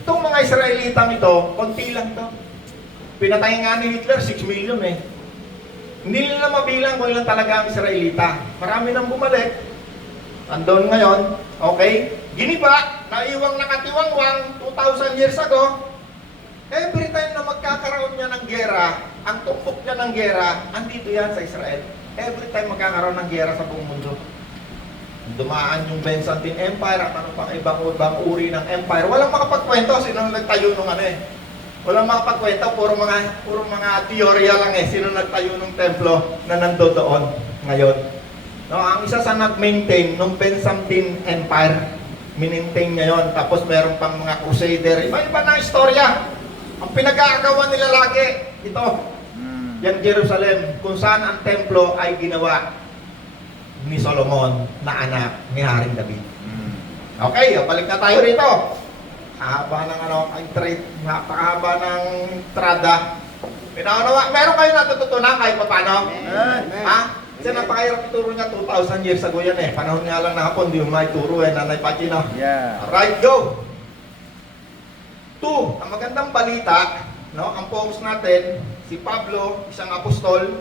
Itong mga Israelitang ito, konti lang to. Pinatay nga ni Hitler, 6 million eh. Hindi nila mabilang kung ilan talaga ang Israelita. Marami nang bumalik. Andon ngayon, okay? Giniba, naiwang nakatiwangwang 2,000 years ago. Every time na magkakaroon niya ng gera, ang tumpok niya ng gera, andito yan sa Israel. Every time magkakaroon ng gera sa buong mundo. Dumaan yung Byzantine Empire at ano pang ibang uri ng empire. Walang makapagkwento sino nagtayo nung ano eh. Walang makapagkwento, puro mga teorya lang eh. Sino nagtayo ng templo na nando doon ngayon. No, ang isa sa nag-maintain nung Byzantine Empire, minintain niya yun. Tapos meron pang mga crusader, iba-iba na istorya. Ang pinag-aagawan nila lagi, ito, Mm. yung Jerusalem, kung saan ang templo ay ginawa ni Solomon na anak ni Haring David. Mm. Okay, balik na tayo rito. Haba ng ang trade, napakahaba ng trada. Pinaunawa, meron kayo natututunan kahit paano? Amen. Ha? Kasi napakahirap ituro niya 2,000 years ago yan eh. Panahon nga lang na hapon, di mo may turo eh, Nanay Pachino. Yeah. Alright, go! 2, ang magandang balita, no, ang focus natin, si Pablo, isang apostol,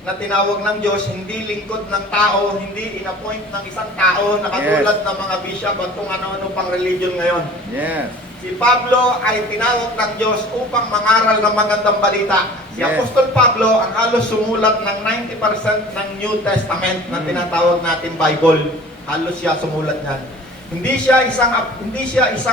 na tinawag ng Diyos, hindi lingkod ng tao, hindi inappoint ng isang tao na katulad ng mga bishop at kung ano-ano pang religion ngayon. Yes. Si Pablo ay tinawag ng Diyos upang mangaral ng magandang balita. Si Yes. Apostol Pablo ang halos sumulat ng 90% ng New Testament na tinatawag natin Bible. Halos siya sumulat niyan. Hindi siya isa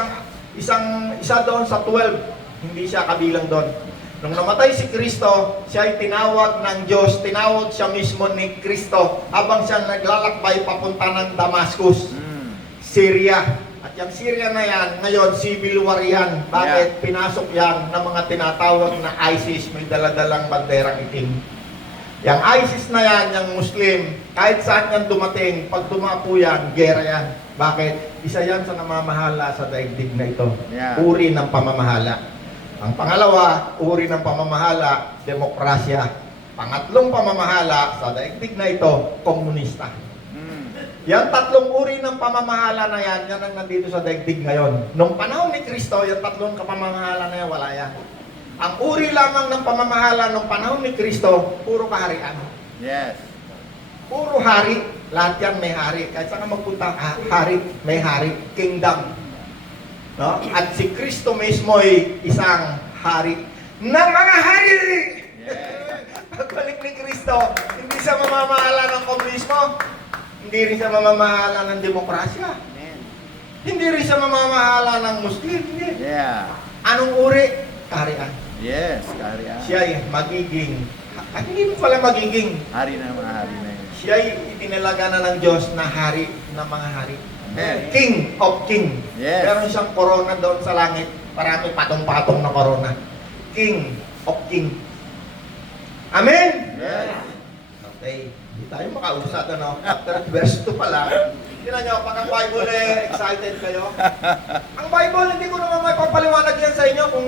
doon sa 12. Hindi siya kabilang doon. Nung namatay si Kristo, siya ay tinawag ng Diyos, tinawag siya mismo ni Kristo habang siya naglalakbay papunta ng Damascus, Syria. At yung Syria na yan, ngayon, civil war yan. Bakit? Pinasok yan ng mga tinatawag na ISIS, may daladalang banderang itim. Yung ISIS na yan, yung Muslim, kahit saan yan dumating, pag dumapo yan, gera yan. Bakit? Isa yan sa namamahala sa daigdig na ito. Yeah. Uri ng pamamahala. Ang pangalawa, uri ng pamamahala, demokrasya. Pangatlong pamamahala sa daigdig na ito, komunista. Yan tatlong uri ng pamamahala na yan ang nandito sa daigdig ngayon. Nung panahon ni Kristo, yung tatlong pamamahala na yan, wala yan. Ang uri lamang ng pamamahala nung panahon ni Kristo, puro kaharian. Yes. Puro hari. Lahat yan may hari. Kahit saan ka magpunta, hari, may hari. Kingdom. No? At si Kristo mismo ay isang hari ng mga hari. Pagbalik ni Kristo, hindi siya mamamahala ng komunismo, hindi rin siya mamamahala ng demokrasya, hindi rin siya mamamahala ng Muslim. Hindi. Yeah. Anong uri? Kaharian. Yes, kaharian. Siya ay magiging, at hindi mo pala magiging, Hari na mga hari na yun. siya ay itinalaga na ng Diyos na hari ng mga hari. Amen. King of King. Yes. Meron siyang corona doon sa langit. Marami patong-patong na corona. King of King. Amen? Yes. Okay. Hindi tayo makausap, ano? After verse 2 pala. Tingnan nyo, pag ang Bible excited kayo. Ang Bible, hindi ko naman may papaliwanag yan sa inyo kung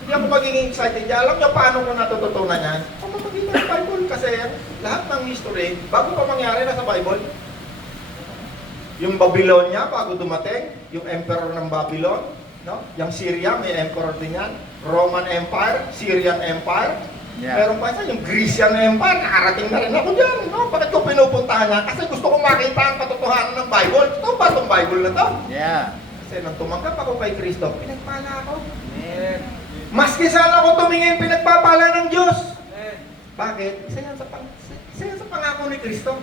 hindi ako magiging excited. Alam nyo paano ko natututunan yan? Kung magiging ng Bible kasi lahat ng history, bago pa mangyari na sa Bible, yung Babylonia bago dumating, yung emperor ng Babylon, no? Yung Syria, may emperor din yan. Roman Empire, Syrian Empire. Yeah. Meron pa isa, yung Grecian Empire, nakarating na rin ako dyan. No? Bakit ko pinupuntahan niya? Kasi gusto kong makita ang katotohanan ng Bible. Ito ba itong Bible na to? Yeah. Kasi nang tumanggap ako kay Kristo, pinagpala ako. Maski sana ako tumingin, pinagpapala ng Diyos. Bakit? Isa yan sa pangako ni Kristo.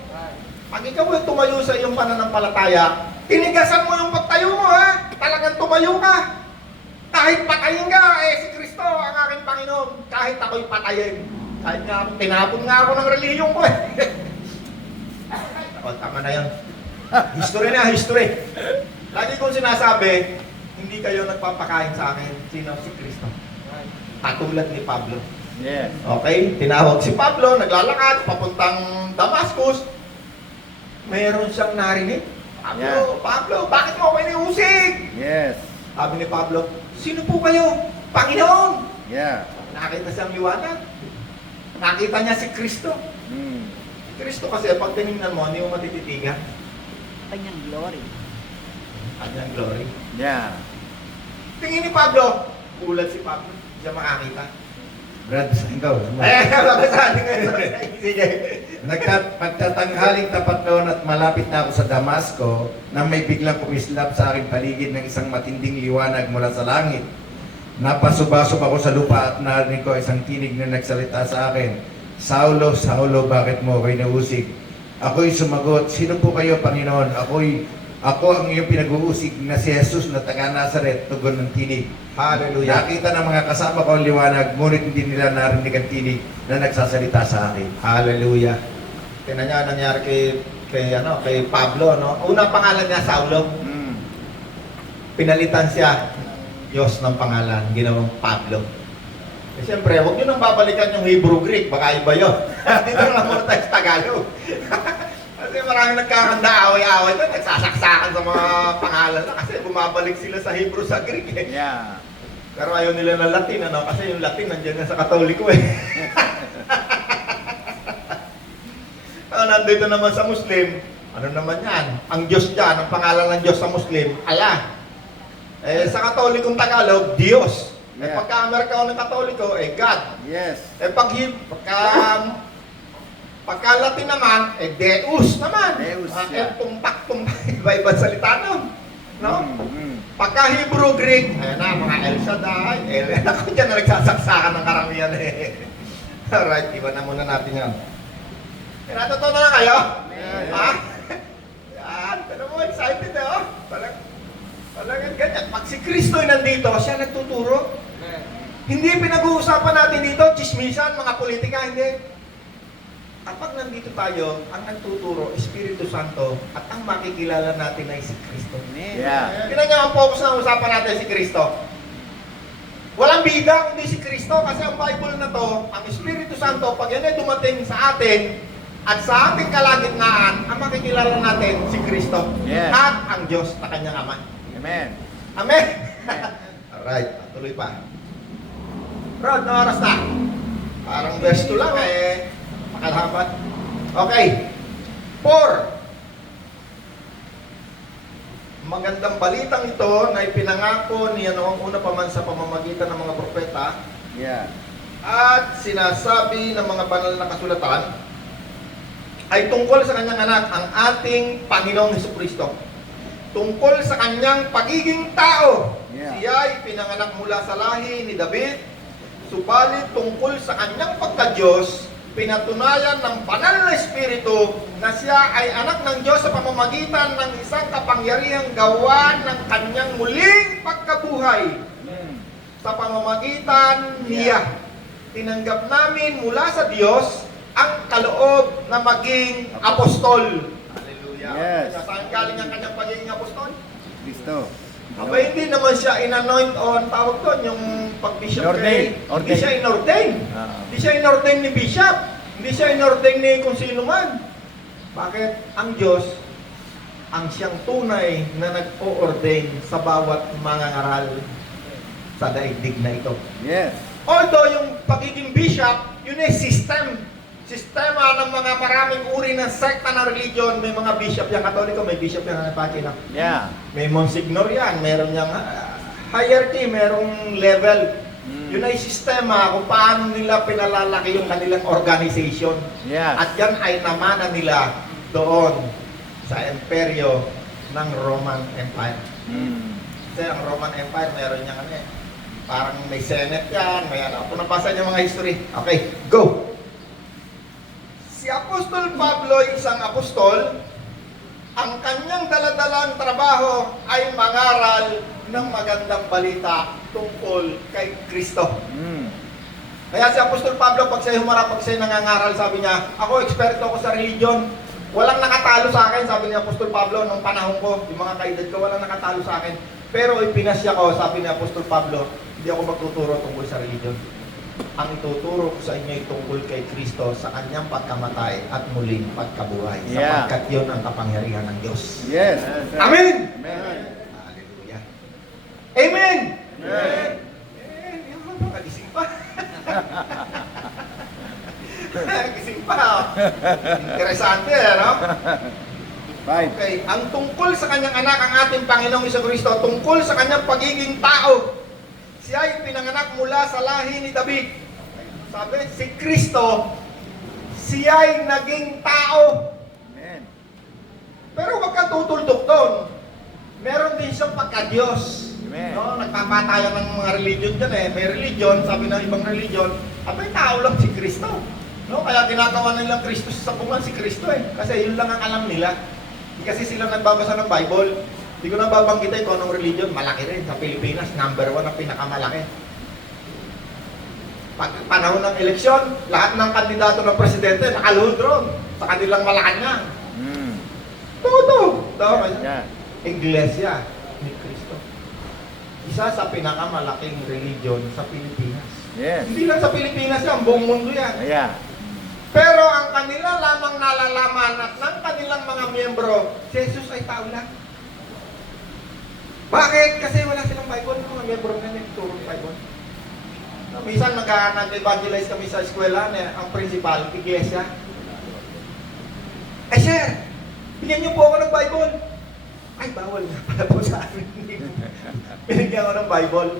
Pag ikaw ay tumayo sa iyong pananampalataya, tinigasan mo yung pagtayo mo, ha? Talagang tumayo ka. Kahit patayin ka, si Kristo ang aking Panginoon. Kahit ako'y patayin. Kahit nga tinapon nga ako ng reliyong ko, tama na yan. History na, history. Lagi kong sinasabi, hindi kayo nagpapakain sa akin. Sino? Si Kristo. Katulad ni Pablo. Yes. Okay? Tinawag si Pablo, naglalakad, papuntang Damascus. Meron siyang narinig. Pablo, Yeah. Pablo, bakit mo ako iniusig? Yes. Sabi ni Pablo, sino po kayo? Panginoon! Yeah. Nakita siyang liwanag. Nakita niya si Kristo. Mm. Kristo kasi, pag tinignan mo, hindi mo matititigan. Kanyang glory. Kanyang glory. Yeah. Tingin ni Pablo, ulat si Pablo. Hindi siya makakita. Brad, ikaw. Babasahin ngayon. Sige. Pagtatanghaling tapat noon at malapit na ako sa Damasco, nang may biglang kumislap sa aking paligid ng isang matinding liwanag mula sa langit. Napasubasok ako sa lupa at narinig ko isang tinig na nagsalita sa akin, Saulo, Saulo, bakit mo ako'y nausig? Ako'y sumagot, sino po kayo, Panginoon? Ako ang iyong pinag-uusig na si Jesus na taga Nazaret, tugon ng tinig. Hallelujah. Nakita ng mga kasama ko ang liwanag, ngunit hindi nila narinig ang tinig na nagsasalita sa akin. Hallelujah. Tingnan niya ang nangyari kay Pablo, no? Una pangalan niya Saulo. Mm. Pinalitan siya Diyos ng pangalan, ginawang Pablo. Eh, siyempre, huwag niyo nang babalikan yung Hebrew Greek, baka iba yun. Dito lang muna tayo sa Tagalog. Kasi maraming nagkakanda, away-away doon, nagsasaksakan sa mga pangalan na kasi bumabalik sila sa Hebrew sa Greek eh. Yeah. Pero ayaw nila ng Latin, ano? Kasi yung Latin nandiyan na sa Katoliko eh. Nandito naman sa Muslim, ano naman yan? Ang Diyos dyan, ang pangalan ng Diyos sa Muslim, Allah. Eh, sa Katolikong Tagalog, Diyos. Eh, Yeah. pagka Amerikano ng Katoliko, God. Yes. Eh, pagka Pagka Latin naman, Deus naman. Deus, Mga yeah. tumpak-tumpak, iba-iba salita nun. No? Mm. Pagka Hebrew, Greek, ayan na, mga El Shaddai, ako dyan na nagsasaksakan ng karamihan eh. Alright, iba na muna natin yan. Natuto na lang kayo? Amen. Ha? Yan, pero mo, excited eh, oh. Talagang ganyan. Pag si Kristo ay nandito, siya nagtuturo. Hindi pinag-uusapan natin dito, chismisan, mga politika, hindi. Kapag nandito tayo, ang nagtuturo, Espiritu Santo, at ang makikilala natin ay si Kristo. Yeah. Tingnan niyo ang focus ng usapan natin si Kristo. Walang bida kundi si Kristo kasi ang Bible na to, ang Espiritu Santo, pag yan ay dumating sa atin at sa ating kalagitnaan, ang makikilala natin si Kristo Yes. at ang Diyos na kanyang Ama. Amen. Amen? Alright, tuloy pa. Rod, na oras na. Parang verse 2 lang eh. Makalhabat. Okay. 4. Magandang balitang ito na ipinangako niya noong una pa man sa pamamagitan ng mga propeta Yeah. at sinasabi ng mga banal na kasulatan ay tungkol sa kanyang anak, ang ating Panginoong Hesukristo. Tungkol sa kanyang pagiging tao. Yeah. Siya ay pinanganak mula sa lahi ni David, subalit tungkol sa kanyang pagka-Diyos, pinatunayan ng banal na Espiritu na siya ay anak ng Diyos sa pamamagitan ng isang kapangyarihang gawa ng kanyang muling pagkabuhay. Sa pamamagitan niya, tinanggap namin mula sa Diyos ang kaloob na maging apostol. Hallelujah. Yes. Saan galing ang kanyang pagiging apostol? Kristo. Aba, hindi naman siya in-anoint on tawag doon, yung pag-bishop Ordain. Hindi siya in-ordain. Hindi siya in-ordain ni bishop. Hindi siya in-ordain ni kung sino man. Bakit? Ang Diyos, ang siyang tunay na nag-o-ordain sa bawat mangangaral sa daigdig na ito. Yes. Although yung pagiging bishop, yun ay sistema ng mga maraming uri ng sekta na religion. May mga bishop yan, Katoliko, may bishop yan, na Yeah. may monsignor yan, meron niyang hierarchy, merong level. Yun ay sistema kung paano nila pinalalaki yung kanilang organization. Yeah. At yan ay namana nila doon sa imperyo ng Roman Empire. Kasi ang Roman Empire, meron niyang ano eh, parang may senate yan, may ano. Kung nabasa niyo mga history. Okay, go! Si Apostol Pablo ay isang apostol. Ang kanyang daladalang trabaho ay mangaral ng magandang balita tungkol kay Kristo. Kaya si Apostol Pablo, pag siya humarap, pag siya nangangaral, sabi niya, ako, eksperto ako sa religion. Walang nakatalo sa akin, sabi ni Apostol Pablo, nung panahon ko, yung mga kaedad ko, walang nakatalo sa akin. Pero ipinasya ko, sabi ni Apostol Pablo, hindi ako magtuturo tungkol sa religion. Ang ituturo ko sa inyo ay tungkol kay Kristo sa kanyang pagkamatay at muling pagkabuhay. Yeah. Sapagkat yun ang kapangyarihan ng Diyos. Yes. Amen! Amen. Hallelujah. Amen! Amen! Yung mga gising pa. Gising pa. Interesante, no? 5. Okay. Ang tungkol sa kanyang anak, ang ating Panginoong Jesucristo, tungkol sa kanyang pagiging tao, siya ay pinanganak mula sa lahi ni David. Sabi, si Kristo, siya ay naging tao. Amen. Pero huwag kang tutuldok doon. Meron din siyang pagka-Diyos. Amen. No, nagpapatayan ng mga religion dyan eh. May religion, sabi ng ibang religion, abay tao lang si Kristo. No, kaya ginagawa nilang Kristo sa sabungan si Kristo eh. Kasi yun lang ang alam nila. Hindi kasi sila nagbabasa ng Bible. Hindi ko na babanggitin kung anong religion, malaki rin. Sa Pilipinas, number 1 ang pinakamalaki. Pag panahon ng eleksyon, lahat ng kandidato ng presidente nakaluhod ron sa kanilang Malacanang. Todo. Yeah. Iglesia ni Kristo. Isa sa pinakamalaking religion sa Pilipinas. Yes. Hindi lang sa Pilipinas yan, buong mundo yan. Yeah. Pero ang kanila lamang nalalaman at ng kanilang mga miyembro, si Jesus ay tao lang. Bakit? Kasi wala silang Bible. Mga miyembro na nagturo ng Bible. Minsan nag-evangelize kami sa eskwela na ang principal, iglesia. Eh sir, bigyan niyo po ako ng Bible. Ay, bawal na pala po sa amin. Binigyan ko ng Bible.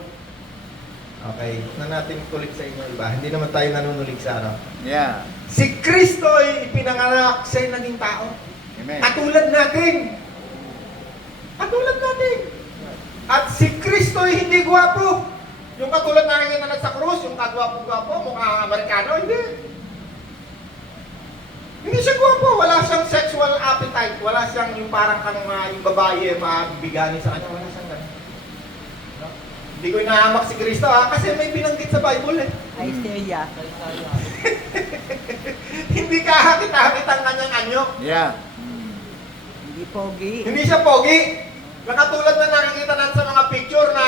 Okay, na natin kulit sa inyo, iba. Hindi naman tayo nanunulig sa ano. Yeah. Si Kristo ay ipinanganak, siya'y naging tao. Amen. Katulad natin. Katulad natin. At si Kristo ay hindi gwapo. Yung katulad na ginanap sa krus, yung kagwapo-gwapo, mukhang Amerikano, hindi. Hindi siya gwapo. Wala siyang sexual appetite. Wala siyang yung parang kang yung babae mabibiganin sa kanya. Wala siyang ganun. No? Hindi ko inahamak si Kristo kasi may binanggit sa Bible eh. Isaiah. Hindi kahakit-hakit ang kanyang anyo. Yeah. Hindi pogi. Hindi siya pogi. Nakatulad na nakikita natin sa mga picture na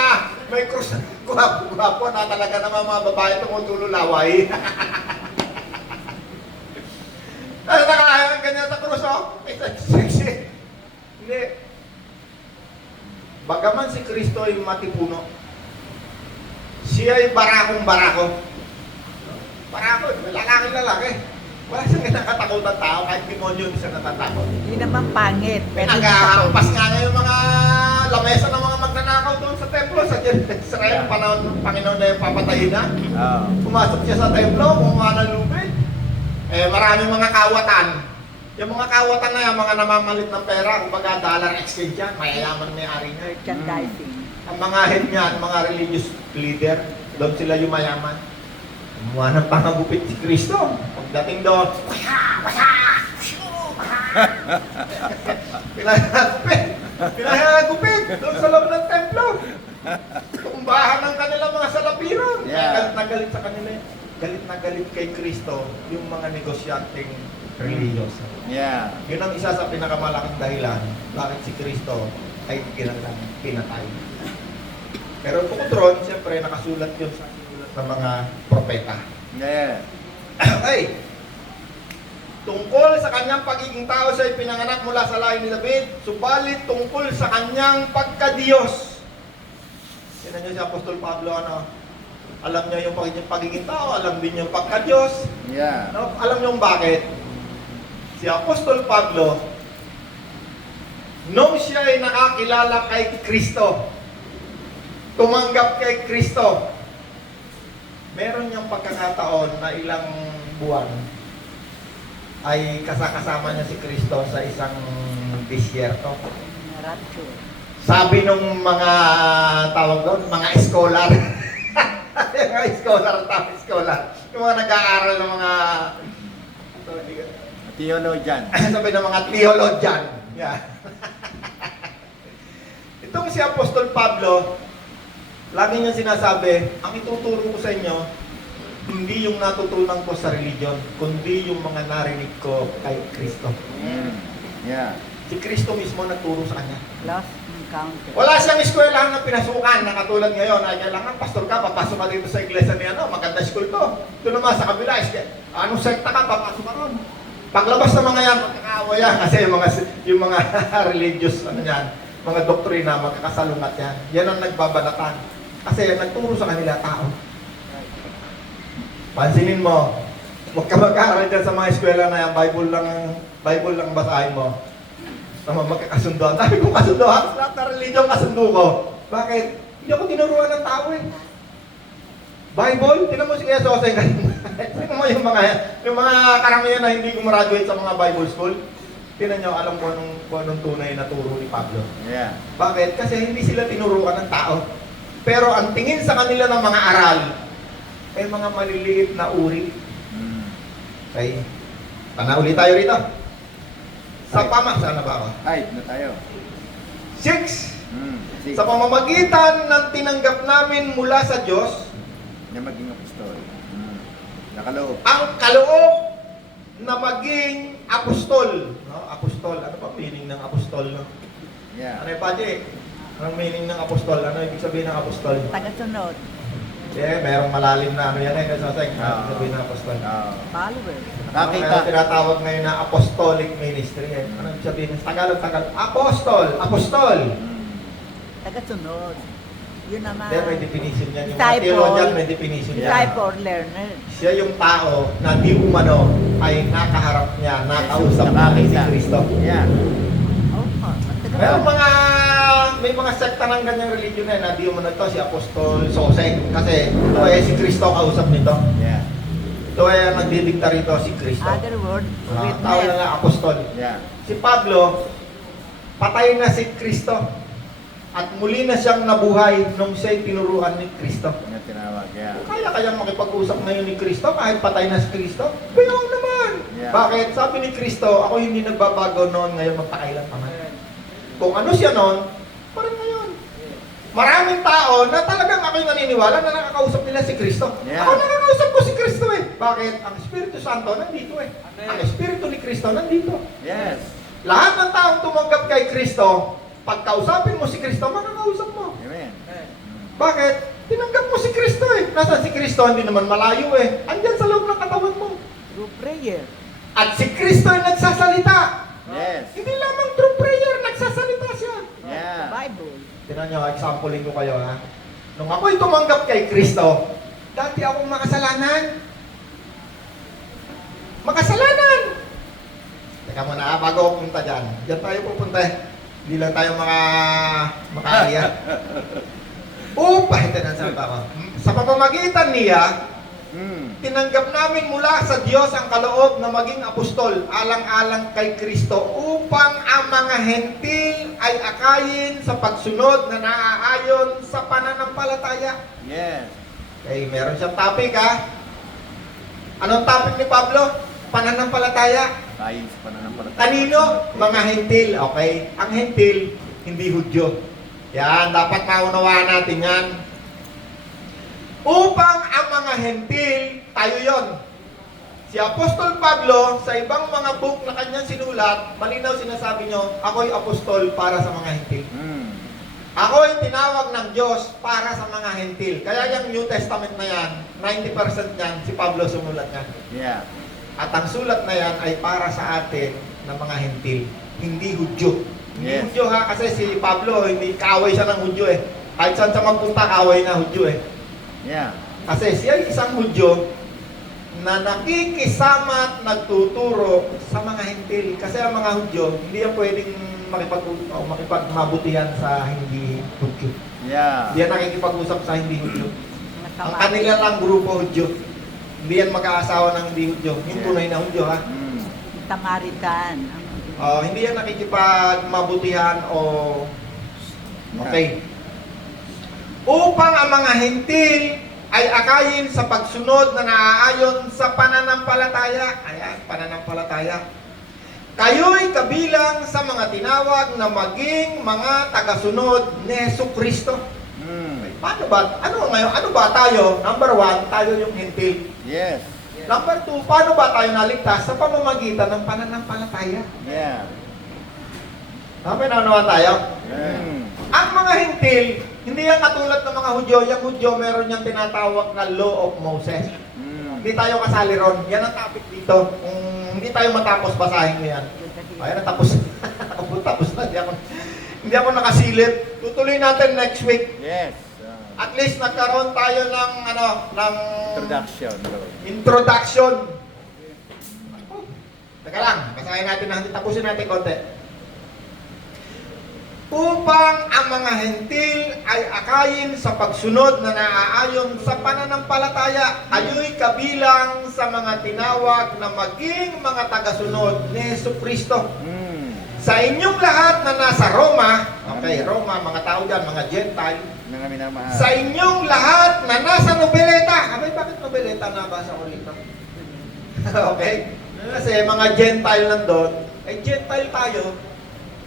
may krus na gwapo-gwapo na talaga naman mga babae tumutulo laway. Ano na ganyan sa krus, oh? Sexy. Hindi. Bagaman si Kristo ay matipuno, siya ay barakong-barako. Barako, lalaki. Wala siyang kinakatakutan tao, kahit demonyo hindi siya natatakot. Hindi naman pangit. Pero Nag-aampas nga ngayon mga lamesa ng mga magnanakaw doon sa templo sa Israel, panahon ng Panginoon na yung papatayin na. Oh. Pumasok siya sa templo, kumuha ng lupit. Maraming mga kawatan. Yung mga kawatan na yan, mga namamalit ng pera, kumbaga dollar exchange yan, mayayaman may-ari niya. merchandising. Ang mga head niyan, mga religious leader, doon sila yung mayaman. Kumuha ng pangagupit si Kristo. Pagdating doon, pinahagupit doon sa loob ng templo. Tumbahan ng kanilang mga salapiron. Yeah. Galit na galit sa kanila. Galit na galit kay Kristo yung mga negosyanteng religyoso. Yeah. Yun ang isa sa pinakamalaking dahilan bakit si Kristo ay pinatay. Pero bukod ron, siyempre nakasulat yun sa sinulat ng mga propeta. Yeah. Okay. Tungkol sa kanyang pagiging tao, siya ay pinanganak mula sa lahi ni David, subalit tungkol sa kanyang pagka-Diyos. Tignan niyo si Apostol Pablo, ano? Alam niya yung pagiging tao, alam din yung pagka-Diyos. Yeah. No? Alam niyo bakit? Si Apostol Pablo, nung siya ay nakakilala kay Kristo, tumanggap kay Kristo, meron niyang pagkakataon na ilang buwan ay kasama niya si Kristo sa isang disyerto. Rapture. Sabi nung mga tawag doon, mga scholar, mga scholar, yung mga nag-aaral ng mga Theologian. sabi ng mga theologian. Yeah. Itong si Apostol Pablo, lagi niya sinasabi, ang ituturo ko sa inyo, hindi yung natutunan ko sa religion, kundi yung mga narinig ko kay Kristo. Yeah. Si Kristo mismo nagturo sa kanya. Lost encounter. Wala siyang eskwelahan na pinasukan na katulad ngayon, ay kailangan pastor ka, papasok ka dito sa iglesia ni ano, maganda school to. Ito naman sa kabila, anong sekta ka, papasok ka ron. Paglabas ng mga yan, magkakaawa yan, kasi yung mga religious, ano yan, mga doktrina, magkakasalungat yan. Yan ang nagbabanatan. Kasi nagturo sa kanila tao. Pansinin mo, huwag ka mag-aaral dyan sa mga eskwela na yan, Bible lang basahin mo. Tama, magkakasundoan. Dami kong kasundoan, lahat na religion kasundo ko. Bakit? Hindi ako tinuruan ng tao eh. Bible, tinan mo si Kuya Soseng. Tinan mo yung mga karamihan na hindi gumraduate sa mga Bible school. Tinan nyo, alam ko anong tunay na turo ni Pablo. Yeah. Bakit? Kasi hindi sila tinuruan ng tao. Pero ang tingin sa kanila ng mga aral ay mga maliliit na uri. Okay? Tanauli tayo rito. Sa sana ba ako? Ay, na tayo. 6. Sa pamamagitan ng tinanggap namin mula sa Diyos, Na maging apostol. Nakaloob. ang kaloob na maging apostol. No? Apostol. Ano ba meaning ng apostol? No? Yeah. Ano yung Paji? Anong meaning ng apostol? Ano ibig sabihin ng apostol? Tagasunod. Merong malalim na ano yan eh. Kasi ano Ah. sabihin ng apostol? Followers. Nakakita. Ano tinatawag ngayon na apostolic ministry eh. Ano ibig sabihin? Tagalog. Apostol. Apostol. Tagasunod. Yun naman. Then may definition yan. Yung mga Disciple. theologian may definition yan. Disciple, learner. Siya yung tao na di umano ay nakaharap niya, nakausap Jesus, namin si nakakita. Kristo. Yeah. Oh, Merong mga may mga sekta ng ganyang religion na di mo na ito, si Apostol Soseng. Kasi ito ay si Kristo kausap nito. Yeah. Ito ay ang nagdidikta rito, si Kristo. Other word, Tao na witness. nga, Apostol. Yeah. Si Pablo, patay na si Kristo. At muli na siyang nabuhay nung siya'y tinuruan ni Kristo. Yung tinawag. Yeah. Kaya kayang makipag-usap ngayon ni Kristo kahit patay na si Kristo? Bayang naman! Yeah. Bakit? Sabi ni Kristo, ako hindi nagbabago noon, ngayon magpakailan pa man. Kung ano siya noon, parang ngayon. Maraming tao na talagang ako'y naniniwala na nakakausap nila si Kristo. Yeah. Ako nakakausap ko si Kristo eh. Bakit? Ang Espiritu Santo nandito eh. Ang Espiritu ni Kristo nandito. Yes. Lahat ng taong tumanggap kay Kristo, pagkausapin mo si Kristo, makakausap mo. Amen. Bakit? Tinanggap mo si Kristo eh. Nasaan si Kristo? Hindi naman malayo eh. Andyan sa loob ng katawan mo. Through prayer. At si Kristo ay nagsasalita. Yes. Hindi lamang through prayer, nagsasalita siya. Yeah. Bible. Tinan nyo, examplein ko kayo ha. Nung ako'y tumanggap kay Kristo, dati akong makasalanan. Makasalanan! Teka muna ha, bago ako punta dyan. Diyan tayo pupunta eh. Hindi lang tayo makaaliya. Ito na sabi ako. Sa pamamagitan niya, tinanggap namin mula sa Diyos ang kaloob na maging apostol alang-alang kay Kristo upang ang mga hentil ay akayin sa pagsunod na naaayon sa pananampalataya. Yes. Okay, meron siyang topic ha. Anong topic ni Pablo? Pananampalataya. Tayo sa pananampalataya. Kanino? Mga hentil. Okay? Ang hentil, hindi Hudyo. Yan, dapat maunawaan natin yan. Upang ang mga hentil, tayo yon. Si Apostol Pablo, sa ibang mga book na kanyang sinulat, malinaw sinasabi nyo, ako'y apostol para sa mga hentil. Ako'y tinawag ng Diyos para sa mga hentil. Kaya yung New Testament na yan, 90% yan, si Pablo sumulat niya. Yeah. At ang sulat na yan ay para sa atin ng mga hentil, hindi Hudyo. Hindi Yes. Hudyo ha, kasi si Pablo, hindi kaaway siya ng Hudyo eh. Kahit saan siya magpunta, kaaway na Hudyo eh. Yeah. Kasi siya ay isang Hudyo na nakikisama at nagtuturo sa mga hentil. Kasi ang mga Hudyo, hindi yan pwedeng makipagmabutihan sa hindi Hudyo. Yeah. Hindi yan nakikipag-usap sa hindi Hudyo. Ang Masama. kanila lang grupo Hudyo. Hindi yan mag-aasawa ng hindi Hudyo. Yung tunay na Hudyo ha. Tamaritan. Hindi yan nakikipagmabutihan o... Okay. Upang ang mga hentil ay akayin sa pagsunod na naaayon sa pananampalataya. Ayan, pananampalataya. Kayo'y kabilang sa mga tinawag na maging mga tagasunod ni Jesucristo. Paano ba? Ano ngayon? Ano ba tayo? Number 1, tayo yung hentil. Yes. Number 2, paano ba tayo naligtas? Sa pamamagitan ng pananampalataya. Yeah. Tama na naman tayo? Ang mga hentil, hindi yan katulad ng mga Hudyo. Yung Hudyo, meron niyang tinatawag na Law of Moses. Hindi tayo kasali ron. Yan ang topic dito. Kung hindi tayo matapos, basahin mo yan. Ayan, natapos. Tapos na. Hindi ako nakasilip. Tutuloy natin next week. Yes. At least nagkaroon tayo ng Introduction, bro. introduction. Oh, teka lang, basahin natin na, tapusin natin konti. Upang ang mga hentil ay akayin sa pagsunod na naaayon sa pananampalataya, ayo'y kabilang sa mga tinawag na maging mga tagasunod ni Jesucristo. Sa inyong lahat na nasa Roma, okay, Roma, mga tao dyan, mga Gentile, Mga minamahal. sa inyong lahat na nasa Nobeleta. Abay, bakit Nobeleta nabasa ko rito? Okay? Kasi mga Gentile nandun, ay Gentile tayo,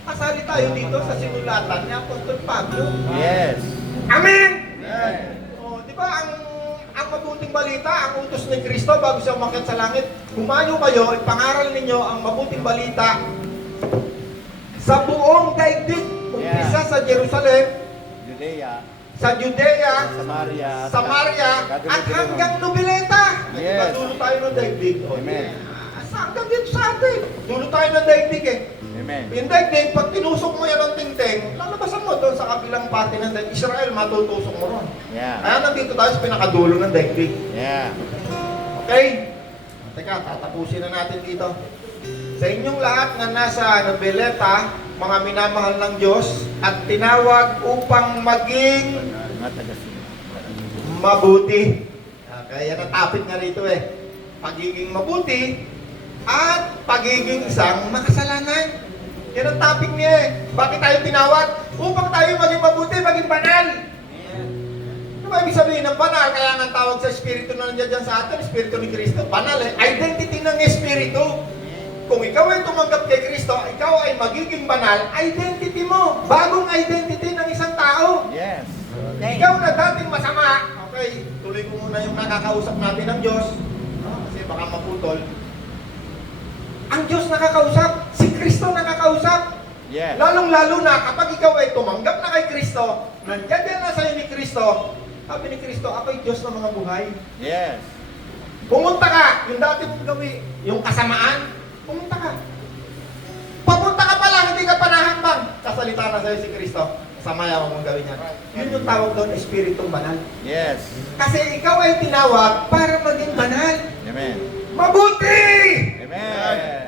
kasali tayo dito sa sinulatan ni Apostol Pablo. Yes. Amen! Amen. Di ba ang mabuting balita, ang utos ni Kristo bago siya umakyat sa langit, humayo kayo, ipangaral ninyo ang mabuting balita sa buong daigdig. Umpisa sa Jerusalem, Judea. sa Judea, Samaria. Samaria, at hanggang Nobeleta. Yes. Dulo tayo ng daigdig. Amen. Hanggang dito sa atin. Dulo tayo ng daigdig eh. Amen. Yung daigdig, pag tinusok mo yan ng tingting, lalabasan mo doon sa kabilang parte ng daigdig. Israel, matutusok mo ron. Yeah. Kaya nandito tayo sa pinakadulo ng daigdig. Yeah. Okay? Teka, tatapusin na natin dito. Sa inyong lahat na nasa Nobeleta, mga minamahal ng Diyos at tinawag upang maging Mga taga-sino. mabuti. Kaya natapit nga rito eh. Pagiging mabuti at pagiging isang makasalanan. Yan ang topic niya eh. Bakit tayo tinawag? Upang tayo maging mabuti, maging banal. Ano ba ibig sabihin ng banal? Kaya nga tawag sa Espiritu na nandiyan dyan sa atin, Espiritu ni Kristo. Banal eh. Identity ng Espiritu. Kung ikaw ay tumanggap kay Kristo, ikaw ay magiging banal, identity mo. Bagong identity ng isang tao. Yes. Ikaw na dating masama, okay, tuloy ko muna yung nakakausap natin ng Diyos. Kasi baka maputol. Ang Diyos nakakausap, si Kristo nakakausap. Yes. Lalong-lalo na kapag ikaw ay tumanggap na kay Kristo, nandiyan din na sa'yo ni Kristo, sabi ni Kristo, ako'y Diyos ng mga buhay. Yes. Pumunta ka, yung dati mong gawi, yung kasamaan, pumunta ka. Papunta ka pa lang, hindi ka pa nahambang. Kasalita na sa'yo si Kristo, kasama mong gawin yan. Yun yung tawag doon, Espiritong Banal. Yes. Kasi ikaw ay tinawag para maging banal. Amen. Mabuti! Amen.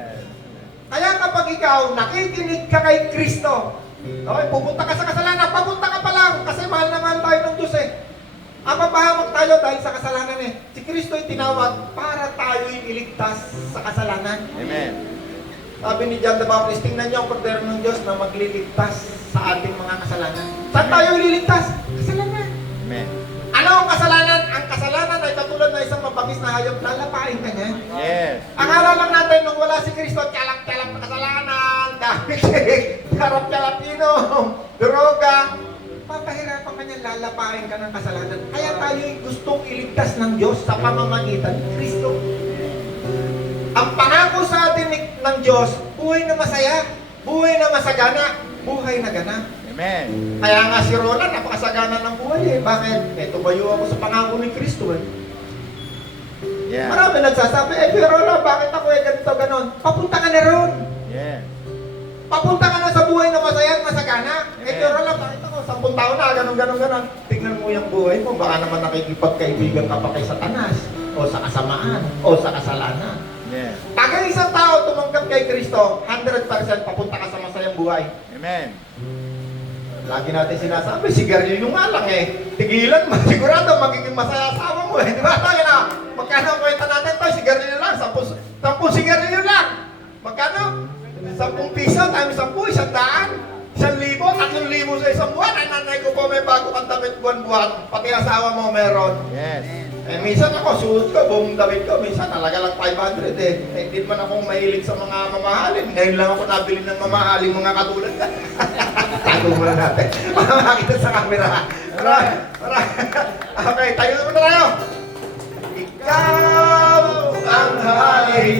Kaya kapag ikaw nakikinig ka kay Kristo, okay, pupunta ka sa kasalanan, papunta ka pa lang kasi mahal na mahal tayo ng Diyos eh. Ang mapahamak tayo dahil sa kasalanan eh. Si Kristo ay tinawag para tayo'y iligtas sa kasalanan. Amen. Sabi ni John the Baptist, tingnan niyo ang kordero ng Diyos na magliligtas sa ating mga kasalanan. Saan tayo ililigtas? Kasalanan. Amen. Ano ang kasalanan? Ang kasalanan ay katulad na isang mabangis na hayop, lalapain ka niya. Yes. Akala lang natin nung wala si Kristo, tiyalap-tiyalap na kasalanan, dami harap-tiyalap inom, droga. Papahirapan ka niya, lalapain ka ng kasalanan. Kaya tayo'y gustong iligtas ng Diyos sa pamamagitan ng Kristo. Ang pangako sa atin ng Diyos, buhay na masaya, buhay na masagana, buhay na ganap. Amen. Kaya nga si Roland, napakasagana ng buhay eh. Bakit? Eh, tumayo ako sa pangako ni Kristo eh. Yeah. Marami nagsasabi, pero Roland, bakit ako eh ganito, ganon? Papunta ka na ron. Yeah. Papunta ka na sa buhay na masaya at masagana. Eh, Amen. pero Roland, bakit ako? 10 taon na, ganon. Tignan mo yung buhay mo, baka naman nakikipagkaibigan ka pa kay Satanas, o sa kasamaan, o sa kasalanan. Yeah. Pag ang isang tao tumanggap kay Kristo, 100% papunta ka sa masayang buhay. Amen. Lagi natin sinasabi, sigarilyo nga lang eh. Tigilan mo, sigurado magiging masaya asawa mo eh. Di ba? Tayo na, magkano ang kwenta natin to? Sigarilyo lang, 10 sigarilyo lang. Magkano? 10 piso times 10, 100. 1,000, 3,000 sa isang buwan. Ay, nanay ko po may bago kang damit buwan-buwan. Pati asawa mo meron. Yes. Eh, minsan ako, suot ko, buong damit ko. Minsan talaga lang 500 eh. Eh, di man akong mahilig sa mga mamahalin. Ngayon lang ako nabili ng mamahalin mga katulad ka. Tago muna natin. Makakita sa camera. Okay, tayo muna tayo. Ikaw ang hari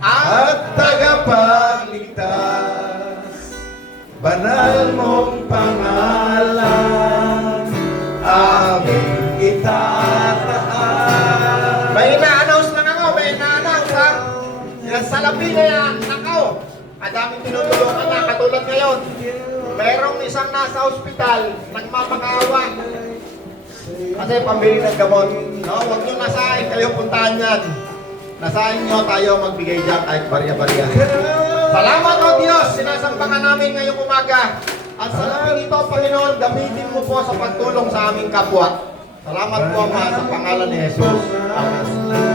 at tagapagligtas. Banal mong pangalan, aming itataas. May ina-announce lang ako, may ina-announce ha. Yung salapi na yan, nakaw. Madaming tinutulungan na, katulad ngayon. Merong isang nasa ospital, nagmamakawa. Kasi pambili ng gamot. No, huwag nyo nasahin, kayo puntahan yan. Nasahin nyo, tayo magbigay dyan kahit barya-barya. Salamat o Diyos, sinasampangan namin ngayong umaga. At salamin ito, Panginoon, gamitin mo po sa pagtulong sa aming kapwa. Salamat po, Ama, sa pangalan ni Jesus. Amen.